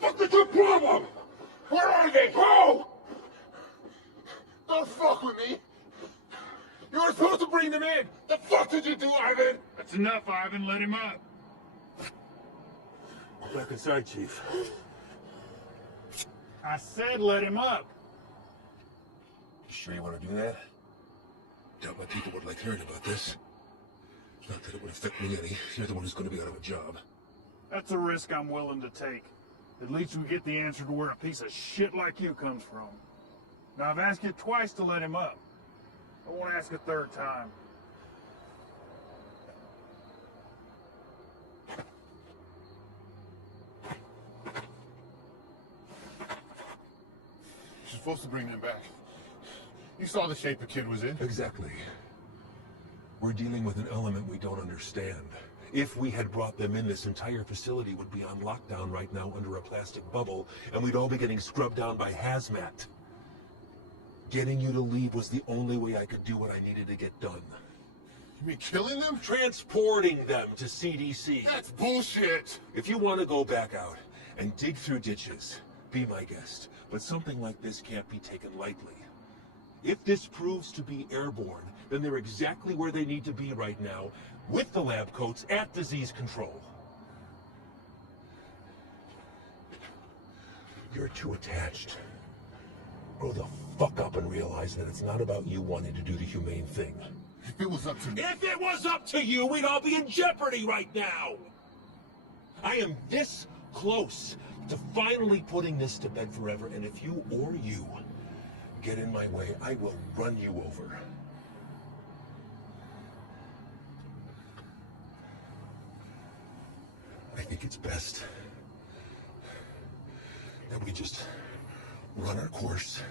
What is your problem? Where are they? Go! Don't fuck with me! You were supposed to bring them in! The fuck did you do, Ivan? That's enough, Ivan. Let him up. Back inside, Chief. I said let him up. You sure you want to do that? Doubt my people would like hearing about this. Not that it would affect me any. You're the one who's going to be out of a job. That's a risk I'm willing to take. At least we get the answer to where a piece of shit like you comes from. Now, I've asked you twice to let him up. I won't ask a third time. You're supposed to bring them back. You saw the shape the kid was in. Exactly. We're dealing with an element we don't understand. If we had brought them in, this entire facility would be on lockdown right now under a plastic bubble, and we'd all be getting scrubbed down by hazmat. Getting you to leave was the only way I could do what I needed to get done. You mean killing them? Transporting them to CDC. That's bullshit! If you want to go back out and dig through ditches, be my guest. But something like this can't be taken lightly. If this proves to be airborne, then they're exactly where they need to be right now, with the lab coats at disease control. You're too attached. Grow the fuck up and realize that it's not about you wanting to do the humane thing. If it was up to me... If it was up to you, we'd all be in jeopardy right now! I am this close to finally putting this to bed forever, and if you or you get in my way, I will run you over. I think it's best that we just run our course,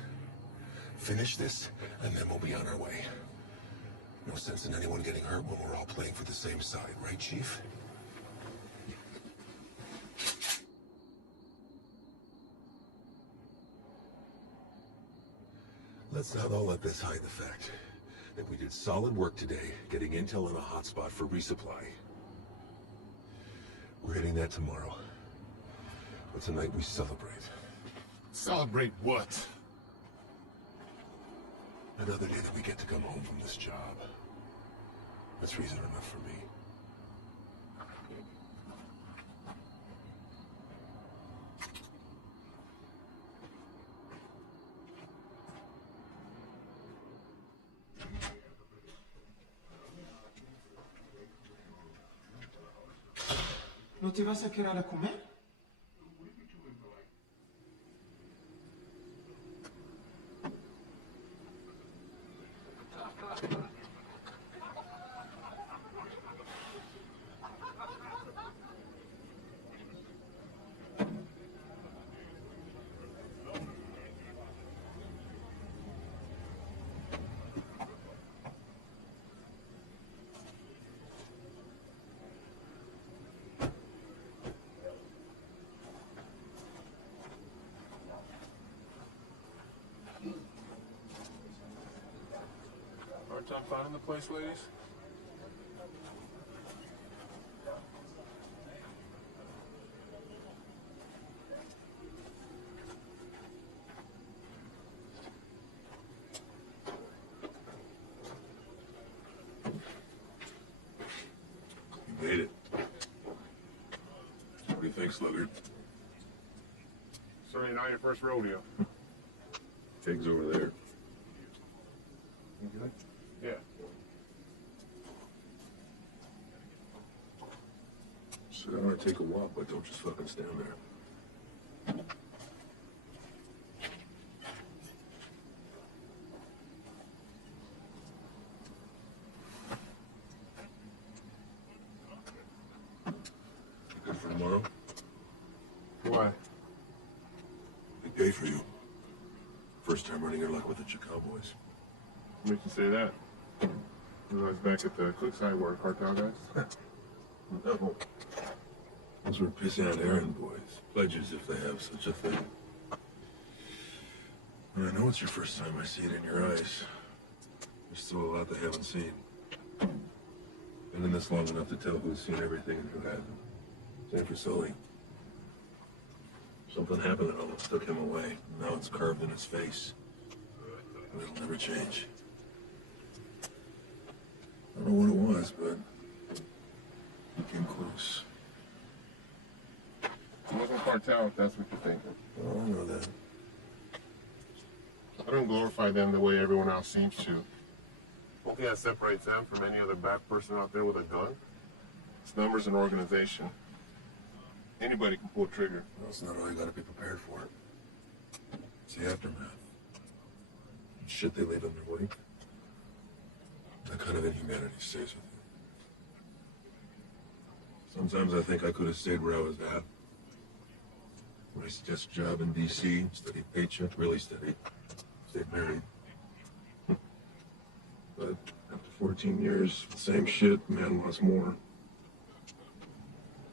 finish this, and then we'll be on our way. No sense in anyone getting hurt when we're all playing for the same side, right, Chief? Let's not all let this hide the fact that we did solid work today getting intel in a hotspot for resupply. We're hitting that tomorrow. But tonight we celebrate. Celebrate what? Another day that we get to come home from this job. That's reason enough for me. ¿No te vas a quedar a comer? Hard time finding the place, ladies? You made it. Thanks, Sluggard. Certainly not your first rodeo. Pig's over there. You good? Yeah. Sit down and take a walk, but don't just fucking stand there. Good for tomorrow? Why? They pay for you. First time running your luck with the Cowboys. What makes you say that? You was back at the cliffside where cartel guys? No. Those were pissant errand boys. Pledges if they have such a thing. And I know it's your first time I see it in your eyes. There's still a lot they haven't seen. Been in this long enough to tell who's seen everything and who hasn't. Same for Sully. Something happened that almost took him away. Now it's carved in his face. And it'll never change. I don't know what it was, but he came close. It wasn't cartel, if that's what you're thinking. Oh, I know that. I don't glorify them the way everyone else seems to. One thing that separates them from any other bad person out there with a gun, it's numbers and organization. Anybody can pull a trigger. Well, it's not all you gotta be prepared for. It's the aftermath. The shit they leave in their wake. That kind of inhumanity stays with you. Sometimes I think I could have stayed where I was at. Nice desk job in D.C., steady paycheck, really steady. Stayed married. But after 14 years, same shit, man wants more.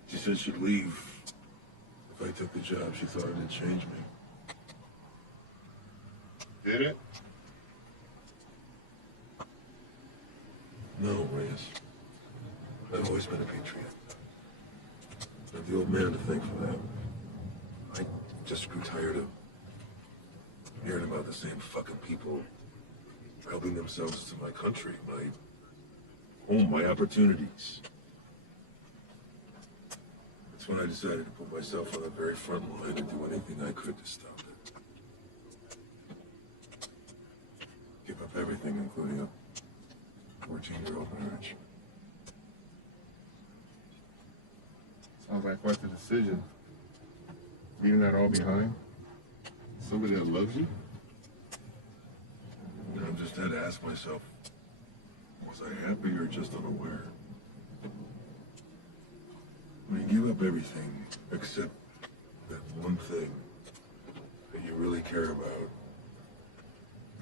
She said she'd leave if I took the job. She thought it'd change me. Did it? No, Reyes. I've always been a patriot. Not the old man to thank for that. I just grew tired of hearing about the same fucking people helping themselves to my country, my home, my opportunities. That's when I decided to put myself on the very front line and do anything I could to stop it. Give up everything, including a 14-year-old marriage. Sounds like quite the decision. Leaving that all behind? Somebody that loves you? I just had to ask myself, was I happy or just unaware? When you give up everything except that one thing that you really care about,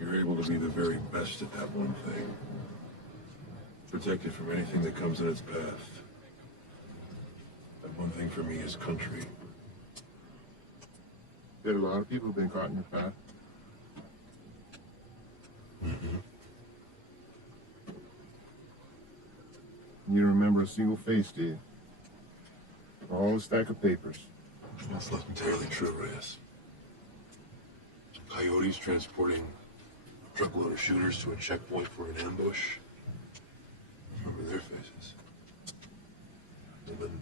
you're able to be the very best at that one thing. Protected from anything that comes in its path. That one thing for me is country. There are a lot of people who've been caught in your path. Mm-hmm. You don't remember a single face, do you? All a stack of papers. That's not entirely true, Reyes. Coyotes transporting a truckload of shooters to a checkpoint for an ambush. Remember their faces. And then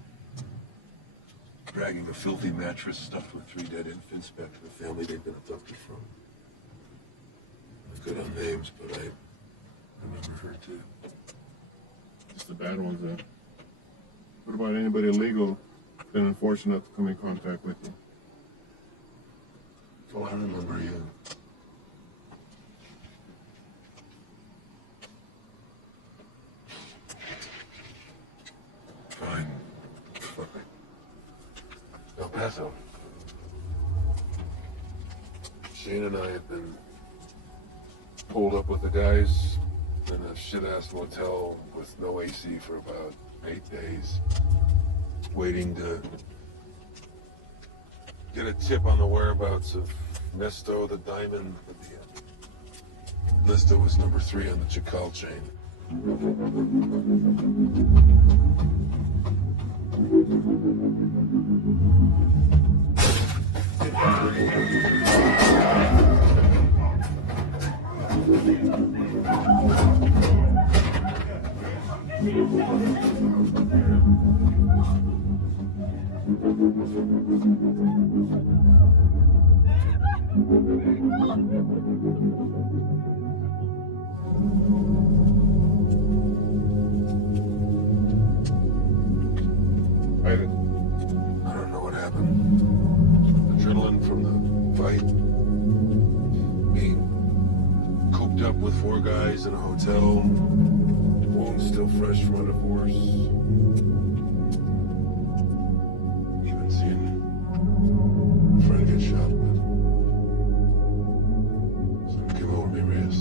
dragging a filthy mattress stuffed with 3 dead infants back to the family they'd been abducted from. I'm good on names, but I remember her too. Just the bad ones, though. What about anybody illegal been unfortunate enough to come in contact with you? Oh, I remember you. Fine. Fine. El Paso. Shane and I had been pulled up with the guys in a shit-ass motel with no AC for about 8 days, waiting to get a tip on the whereabouts of Nesto the Diamond at the end. Nesto was number 3 on the Chakal chain. Ivan, I don't know what happened. Adrenaline from the fight. Being cooped up with 4 guys in a hotel. Wounds still fresh from a divorce. Even seeing a friend get shot. So come over me, Reyes.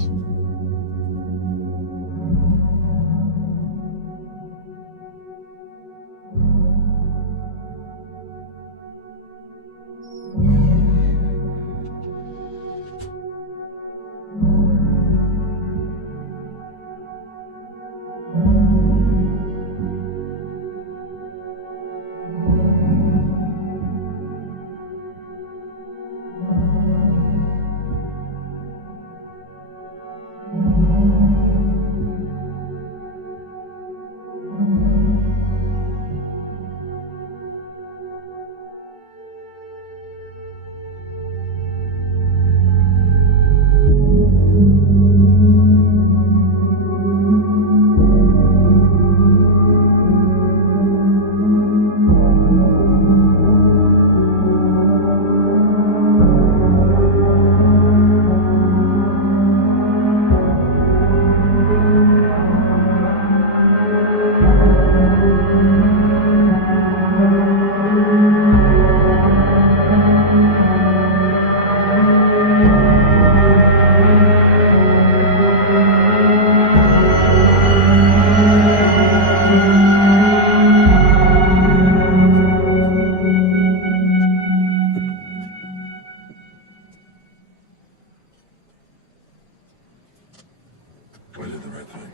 I did the right thing.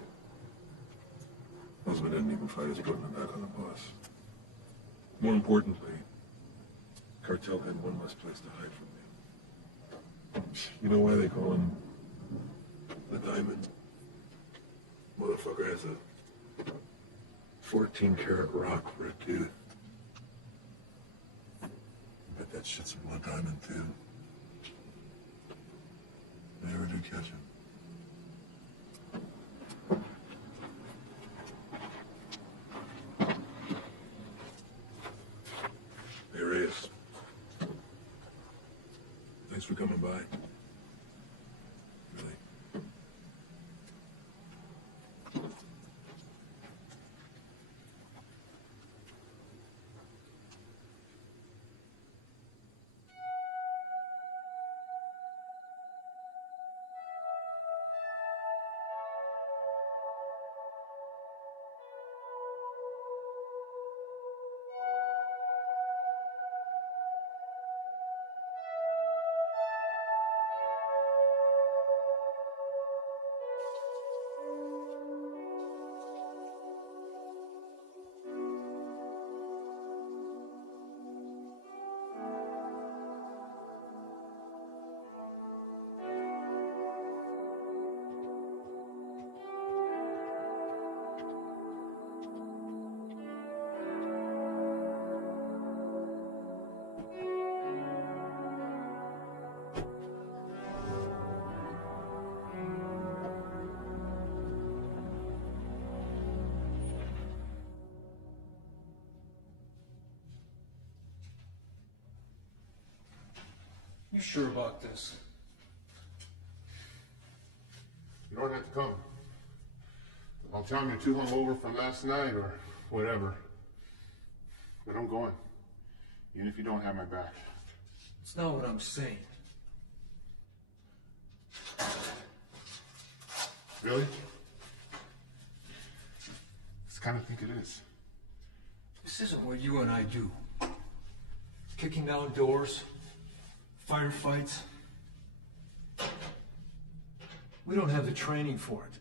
Husband didn't even fight his putting him back on the bus. More importantly, cartel had one less place to hide from me. You know why they call him the Diamond? Motherfucker has a 14-karat rock for a tooth. Bet that shit's a blood diamond too. They never do catch him. Hey, Reyes. Thanks for coming by. Really. You sure about this? You don't have to come. I'll tell him you're too hungover from last night or whatever. But I'm going. Even if you don't have my back. It's not what I'm saying. Really? I kind of think it is. This isn't what you and I do. Kicking down doors, firefights. We don't have the training for it.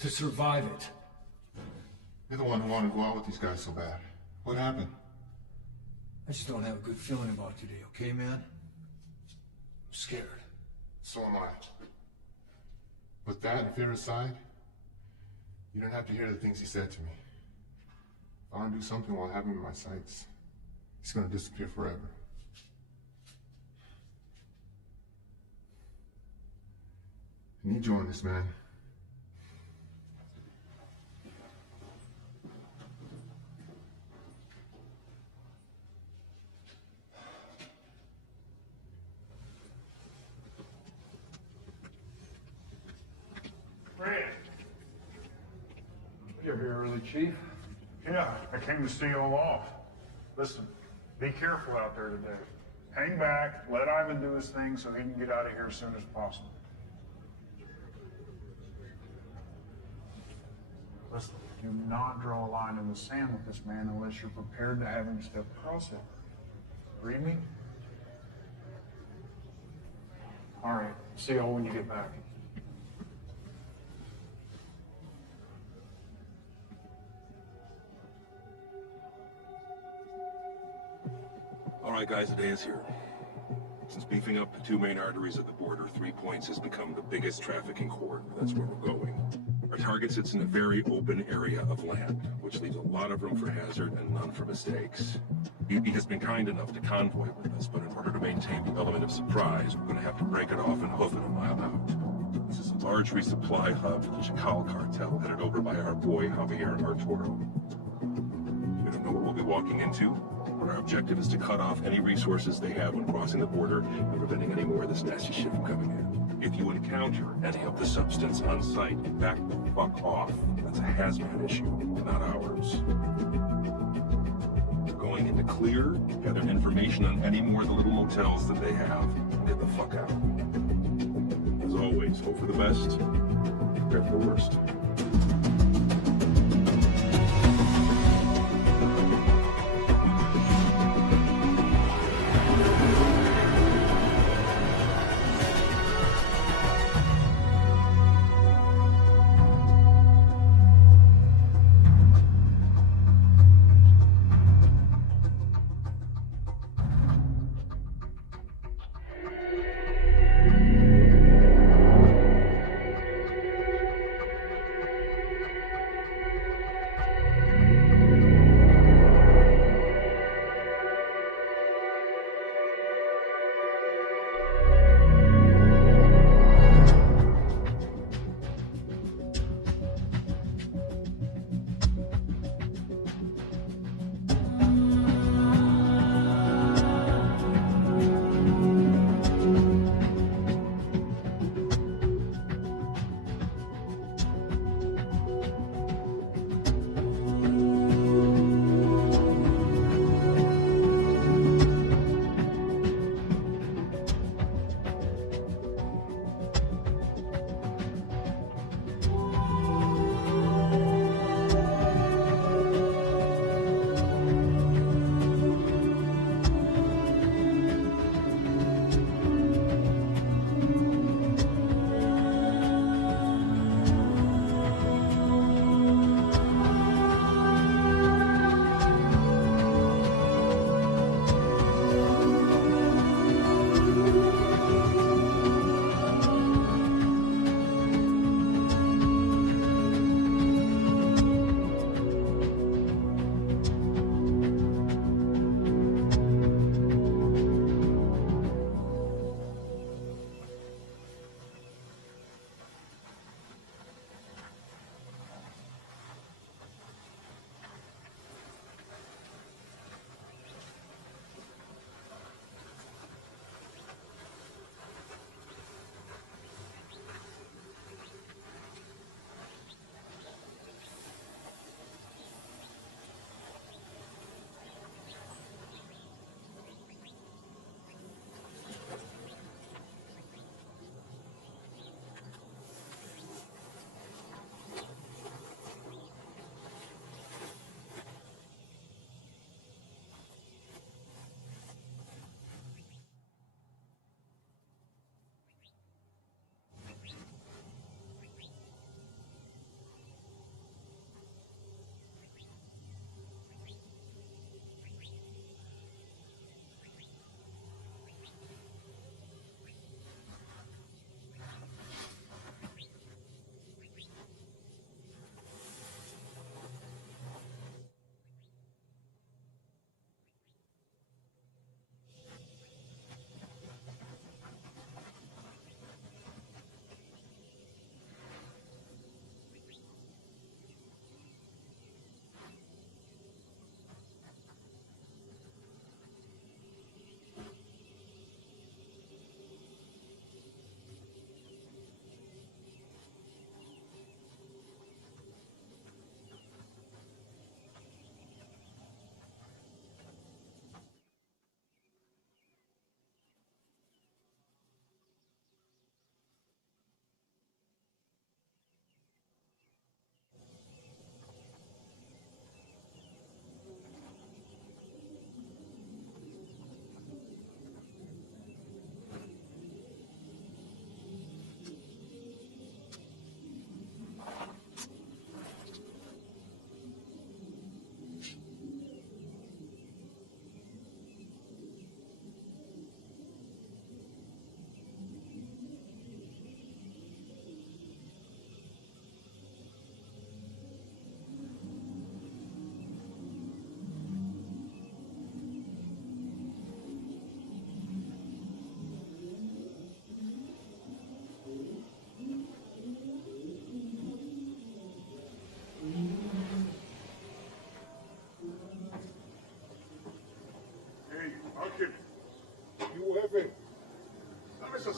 To survive it. You're the one who wanted to go out with these guys so bad. What happened? I just don't have a good feeling about today, okay, man? I'm scared. So am I. But that and fear aside, you don't have to hear the things he said to me. If I want to do something while I have him in my sights, He's gonna disappear forever. You need to join this, man. Fred. You're here early, Chief. Yeah, I came to see you all off. Listen, be careful out there today. Hang back, let Ivan do his thing so he can get out of here as soon as possible. Listen, do not draw a line in the sand with this man unless you're prepared to have him step across it. Read me? All right, see y'all when you get back. All right, guys, the day is here. Since beefing up the two main arteries of the border, 3 Points has become the biggest trafficking corridor. That's where we're going. Our target sits in a very open area of land, which leaves a lot of room for hazard and none for mistakes. BP has been kind enough to convoy with us, but in order to maintain the element of surprise, we're going to have to break it off and hoof it a mile out. This is a large resupply hub for the Chacal cartel, headed over by our boy Javier Arturo. We don't know what we'll be walking into, but our objective is to cut off any resources they have when crossing the border and preventing any more of this nasty shit from coming in. If you encounter any of the substance on site, back the fuck off. That's a hazmat issue, not ours. We're going into clear, gather information on any more of the little motels that they have, and get the fuck out. As always, hope for the best, prepare for the worst.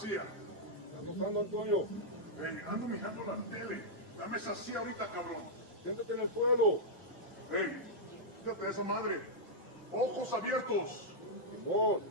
policía. ¿Estás buscando a Antonio? Hey, ando mirando la tele. Dame esa silla ahorita, cabrón. Siéntate en el suelo. Hey, fíjate de esa madre. Ojos abiertos. Vos.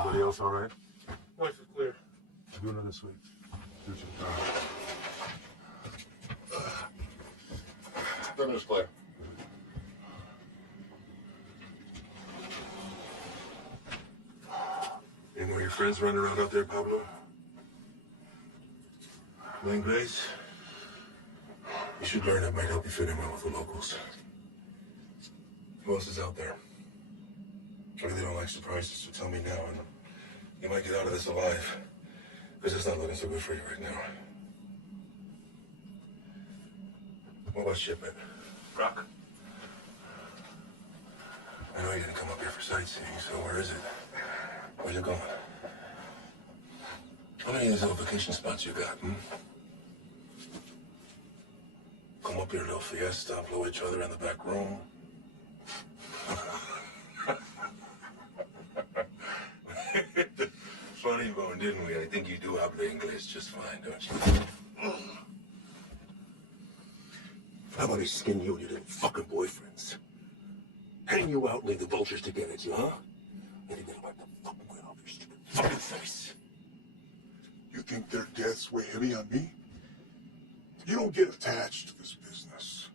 Everybody else all right? Life is clear. Do another sweep. Do some time. Perimeter's clear. Any more of your friends running around out there, Pablo? Lane Grace? You should learn that might help you fit in well with the locals. Who else is out there? I really don't like surprises, so tell me now, and you might get out of this alive. Because it's not looking so good for you right now. What about shipment? Rock? I know you didn't come up here for sightseeing, so where is it? Where you going? How many of these little vacation spots you got, hmm? Como up your little fiesta, blow each other in the back room. Funny bone, didn't we? I think you do habla English just fine, don't you? How about I skin you and your little fucking boyfriends? Hang you out and leave the vultures to get at you, huh? And then wipe the fucking weight off your stupid fucking face. You think their deaths weigh heavy on me? You don't get attached to this business.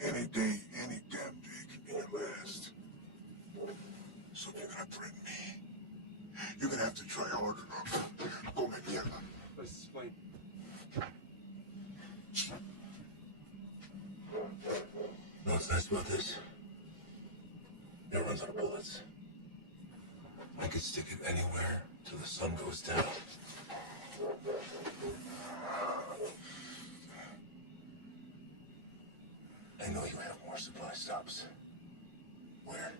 Any day, any damn day can be your last. So if you're gonna threaten me, you're gonna have to try harder. Come mierda. Let's explain. Know what's nice about this? It runs out of bullets. I could stick it anywhere till the sun goes down. I know you have more supply stops. Where?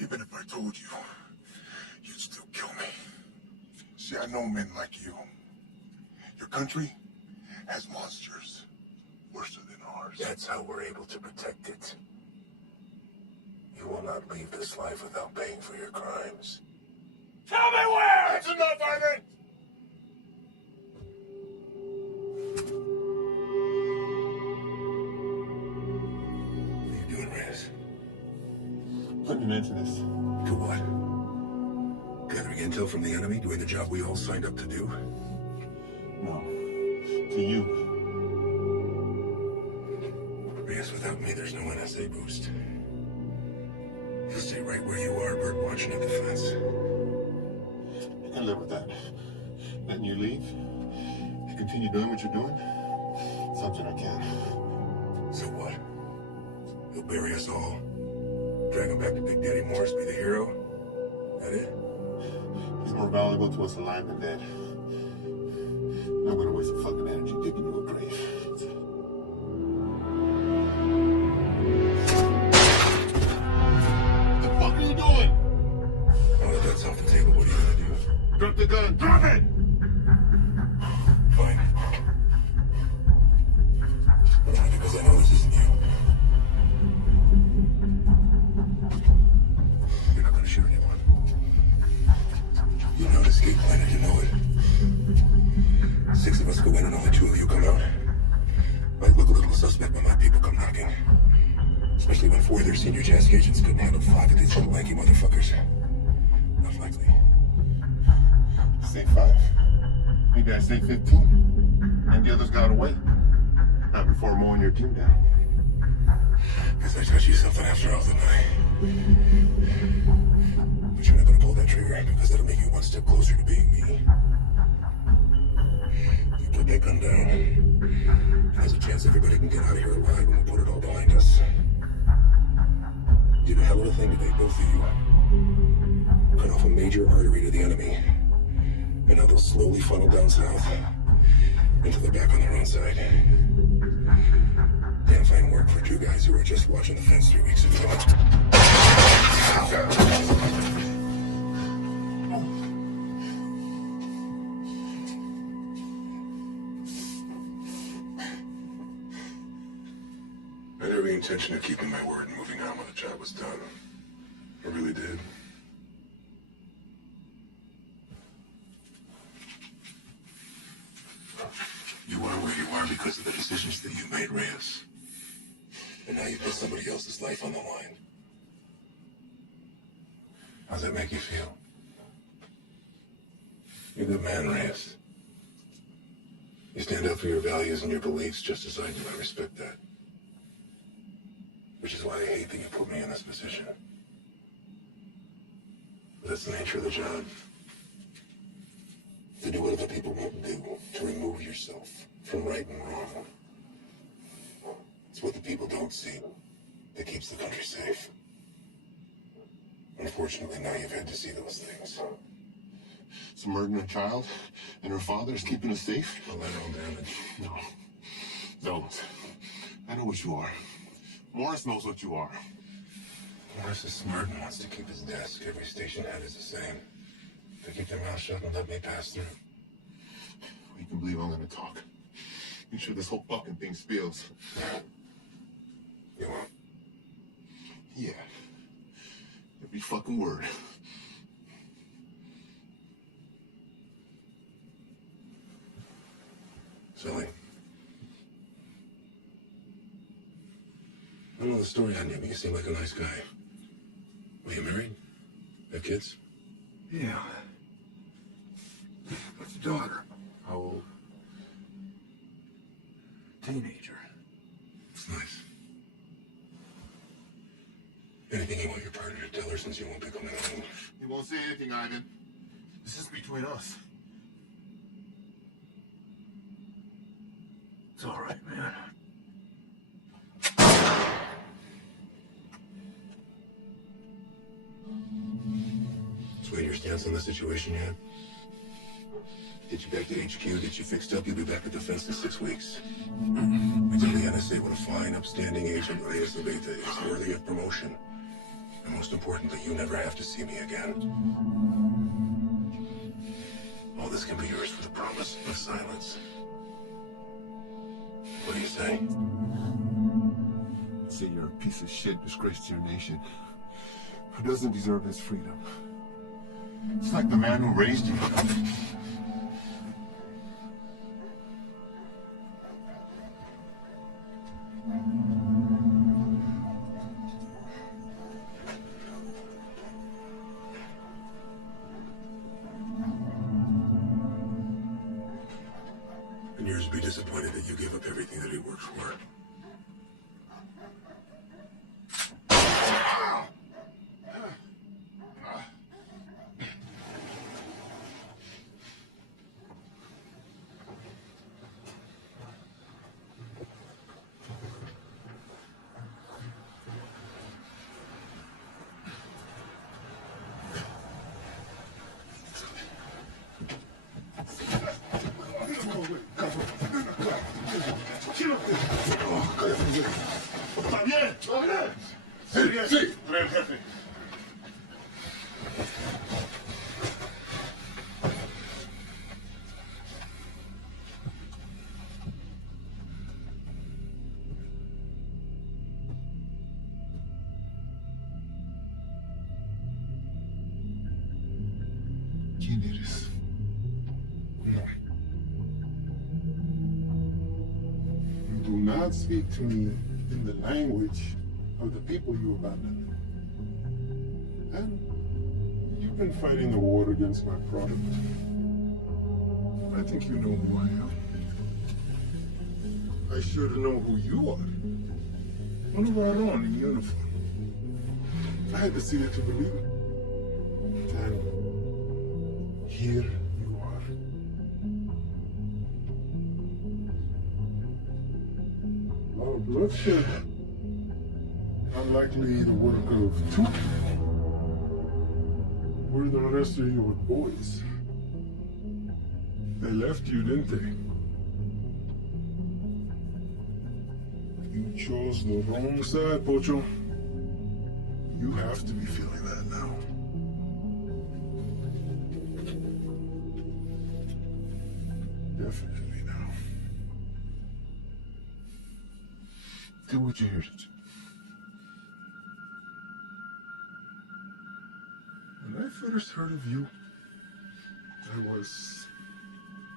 Even if I told you, you'd still kill me. See, I know men like you. Your country has monsters worse than ours. That's how we're able to protect it. You will not leave this life without paying for your crimes. Tell me where! That's enough, Ivan! What are you doing, Reyes? Putting an end to this. To what? Gathering intel from the enemy, doing the job we all signed up to do? No. To you. Reyes, without me, there's no NSA boost. You stay right where you are, bird watching at the fence. I can live with that. Letting you leave, you continue doing what you're doing, something I can. So what? You'll bury us all? Drag him back to Big Daddy Morris, be the hero? That it? He's more valuable to us alive than dead. I'm not gonna waste a fucking energy digging you a grave. What the fuck are you doing? All the guts off the table, what are you gonna do? Drop the gun. Drop it! Fine. Only because I know this isn't you. You're not gonna shoot anyone. You know the escape plan, and you know it. 6 of us go in and only 2 of you come out. Might look a little suspect when my people come knocking. Especially when 4 of their senior task agents couldn't handle 5 of these little lanky motherfuckers. Not likely. Say 5? Maybe I say 15. And the others got away. Not before mowing your team down. Guess I taught you something after all, didn't I? But you're not gonna pull that trigger, because that'll make you one step closer to being me. If you put that gun down, there's a chance everybody can get out of here alive when we put it all behind us. You did a hell of a thing today, both of you. Cut off a major artery to the enemy. And now they'll slowly funnel down south until they're back on their own side. Damn fine work for 2 guys who were just watching the fence 3 weeks ago. I had every intention of keeping my word and moving on when the job was done. I really did. You are where you are because of the decisions that you made, Reyes. And now you've put somebody else's life on the line. How's that make you feel? You're a good man, Reyes. You stand up for your values and your beliefs just as I do. I respect that. Which is why I hate that you put me in this position. But that's the nature of the job. To do what other people won't do. To remove yourself from right and wrong. It's what the people don't see that keeps the country safe. Unfortunately, now you've had to see those things. So murdering a child and her father is keeping us safe? Collateral damage. No. Don't. I know what you are. Morris knows what you are. Morris is smart and wants to keep his desk. Every station head is the same. They keep their mouth shut and let me pass through. You can believe I'm gonna talk. Make sure this whole fucking thing spills. You won't? Yeah. Every fucking word. Silly. I don't know the story on you, but you seem like a nice guy. Are you married? Have kids? Yeah. What's your daughter? How old? Teenager. It's nice. Anything you want your partner to tell her since you won't be coming home? He won't say anything, Ivan. This is between us. It's all right, man. Sway your stance on the situation yet? Get you back to HQ, get you fixed up, you'll be back at defense in 6 weeks. We tell the NSA what a fine, upstanding agent Reyes Abeta is, worthy of promotion. And most importantly, you never have to see me again. All this can be yours for the promise of silence. What do you say? I'd say you're a piece of shit, disgrace to your nation, who doesn't deserve his freedom. It's like the man who raised you. And yours would be disappointed that you gave up everything that he worked for. ¿Está bien? ¿Está bien? Sí, bien. Sí, bien, jefe. ¿Quién eres? Do not speak to me in the language of the people you abandoned. And you've been fighting the war against my product. I think you know who I am. I should know who you are. One of our own in uniform. I had to see it to believe it. And here you are. A lot of bloodshed. Unlikely the work of two people. Where the rest of your boys? They left you, didn't they? You chose the wrong side, Pocho. You have to be feeling that now. Definitely now. Do what you're here to do. When I first heard of you, I was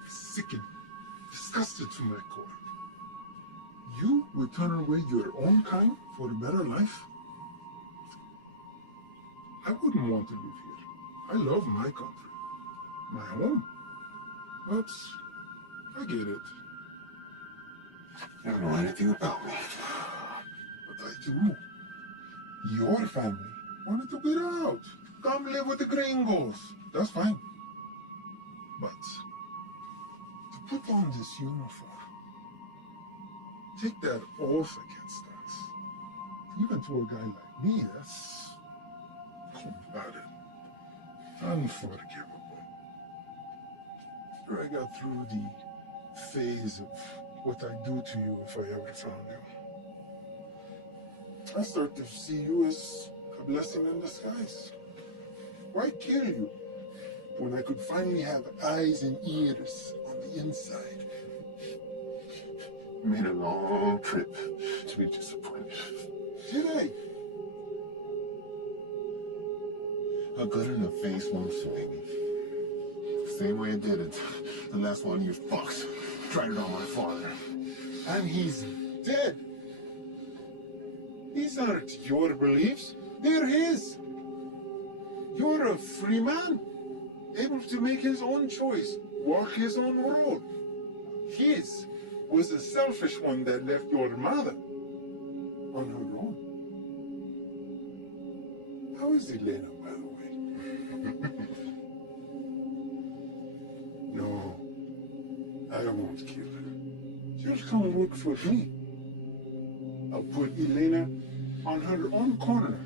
sickened, disgusted to my core. You would turn away your own kind for a better life? I wouldn't want to live here. I love my country, my home. But I get it. You don't know anything about me. But I do. Your family wanted to get out. Come live with the gringos. That's fine. But to put on this uniform, take that oath against us, even to a guy like me, that's cold-blooded, unforgivable. After I got through the phase of what I'd do to you if I ever found you, I start to see you as a blessing in disguise. Why kill you when I could finally have eyes and ears on the inside? Made a long trip to be disappointed. Did I? I got in the face once, baby. Same way I did it. The last one you fucks tried it on my father. And he's dead. These aren't your beliefs. They're his. You're a free man, able to make his own choice, walk his own road. His was a selfish one that left your mother on her own. How is Elena, by the way? No, I won't kill her. She'll come work for me. I'll put Elena on her own corner,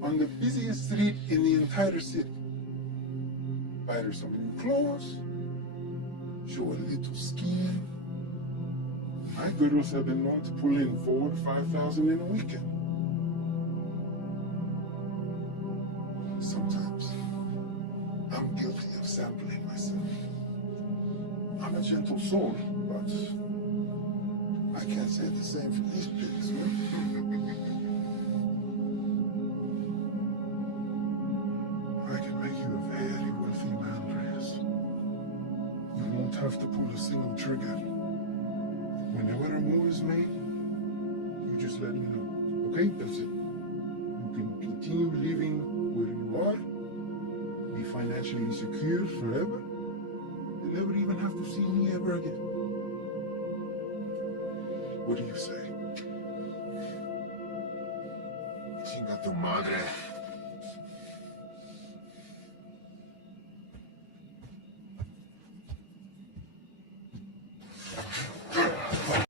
on the busiest street in the entire city. Buy her some new clothes, show a little skin. My girls have been known to pull in 4,000 to 5,000 in a weekend. Sometimes I'm guilty of sampling myself. I'm a gentle soul, but I can't say the same for these pigs, I can make you a very wealthy man, Reyes. You won't have to pull a single trigger. Whenever a move is made, you just let me know. Okay? That's it. You can continue living where you are, be financially secure forever, and never even have to see me ever again. What do you say?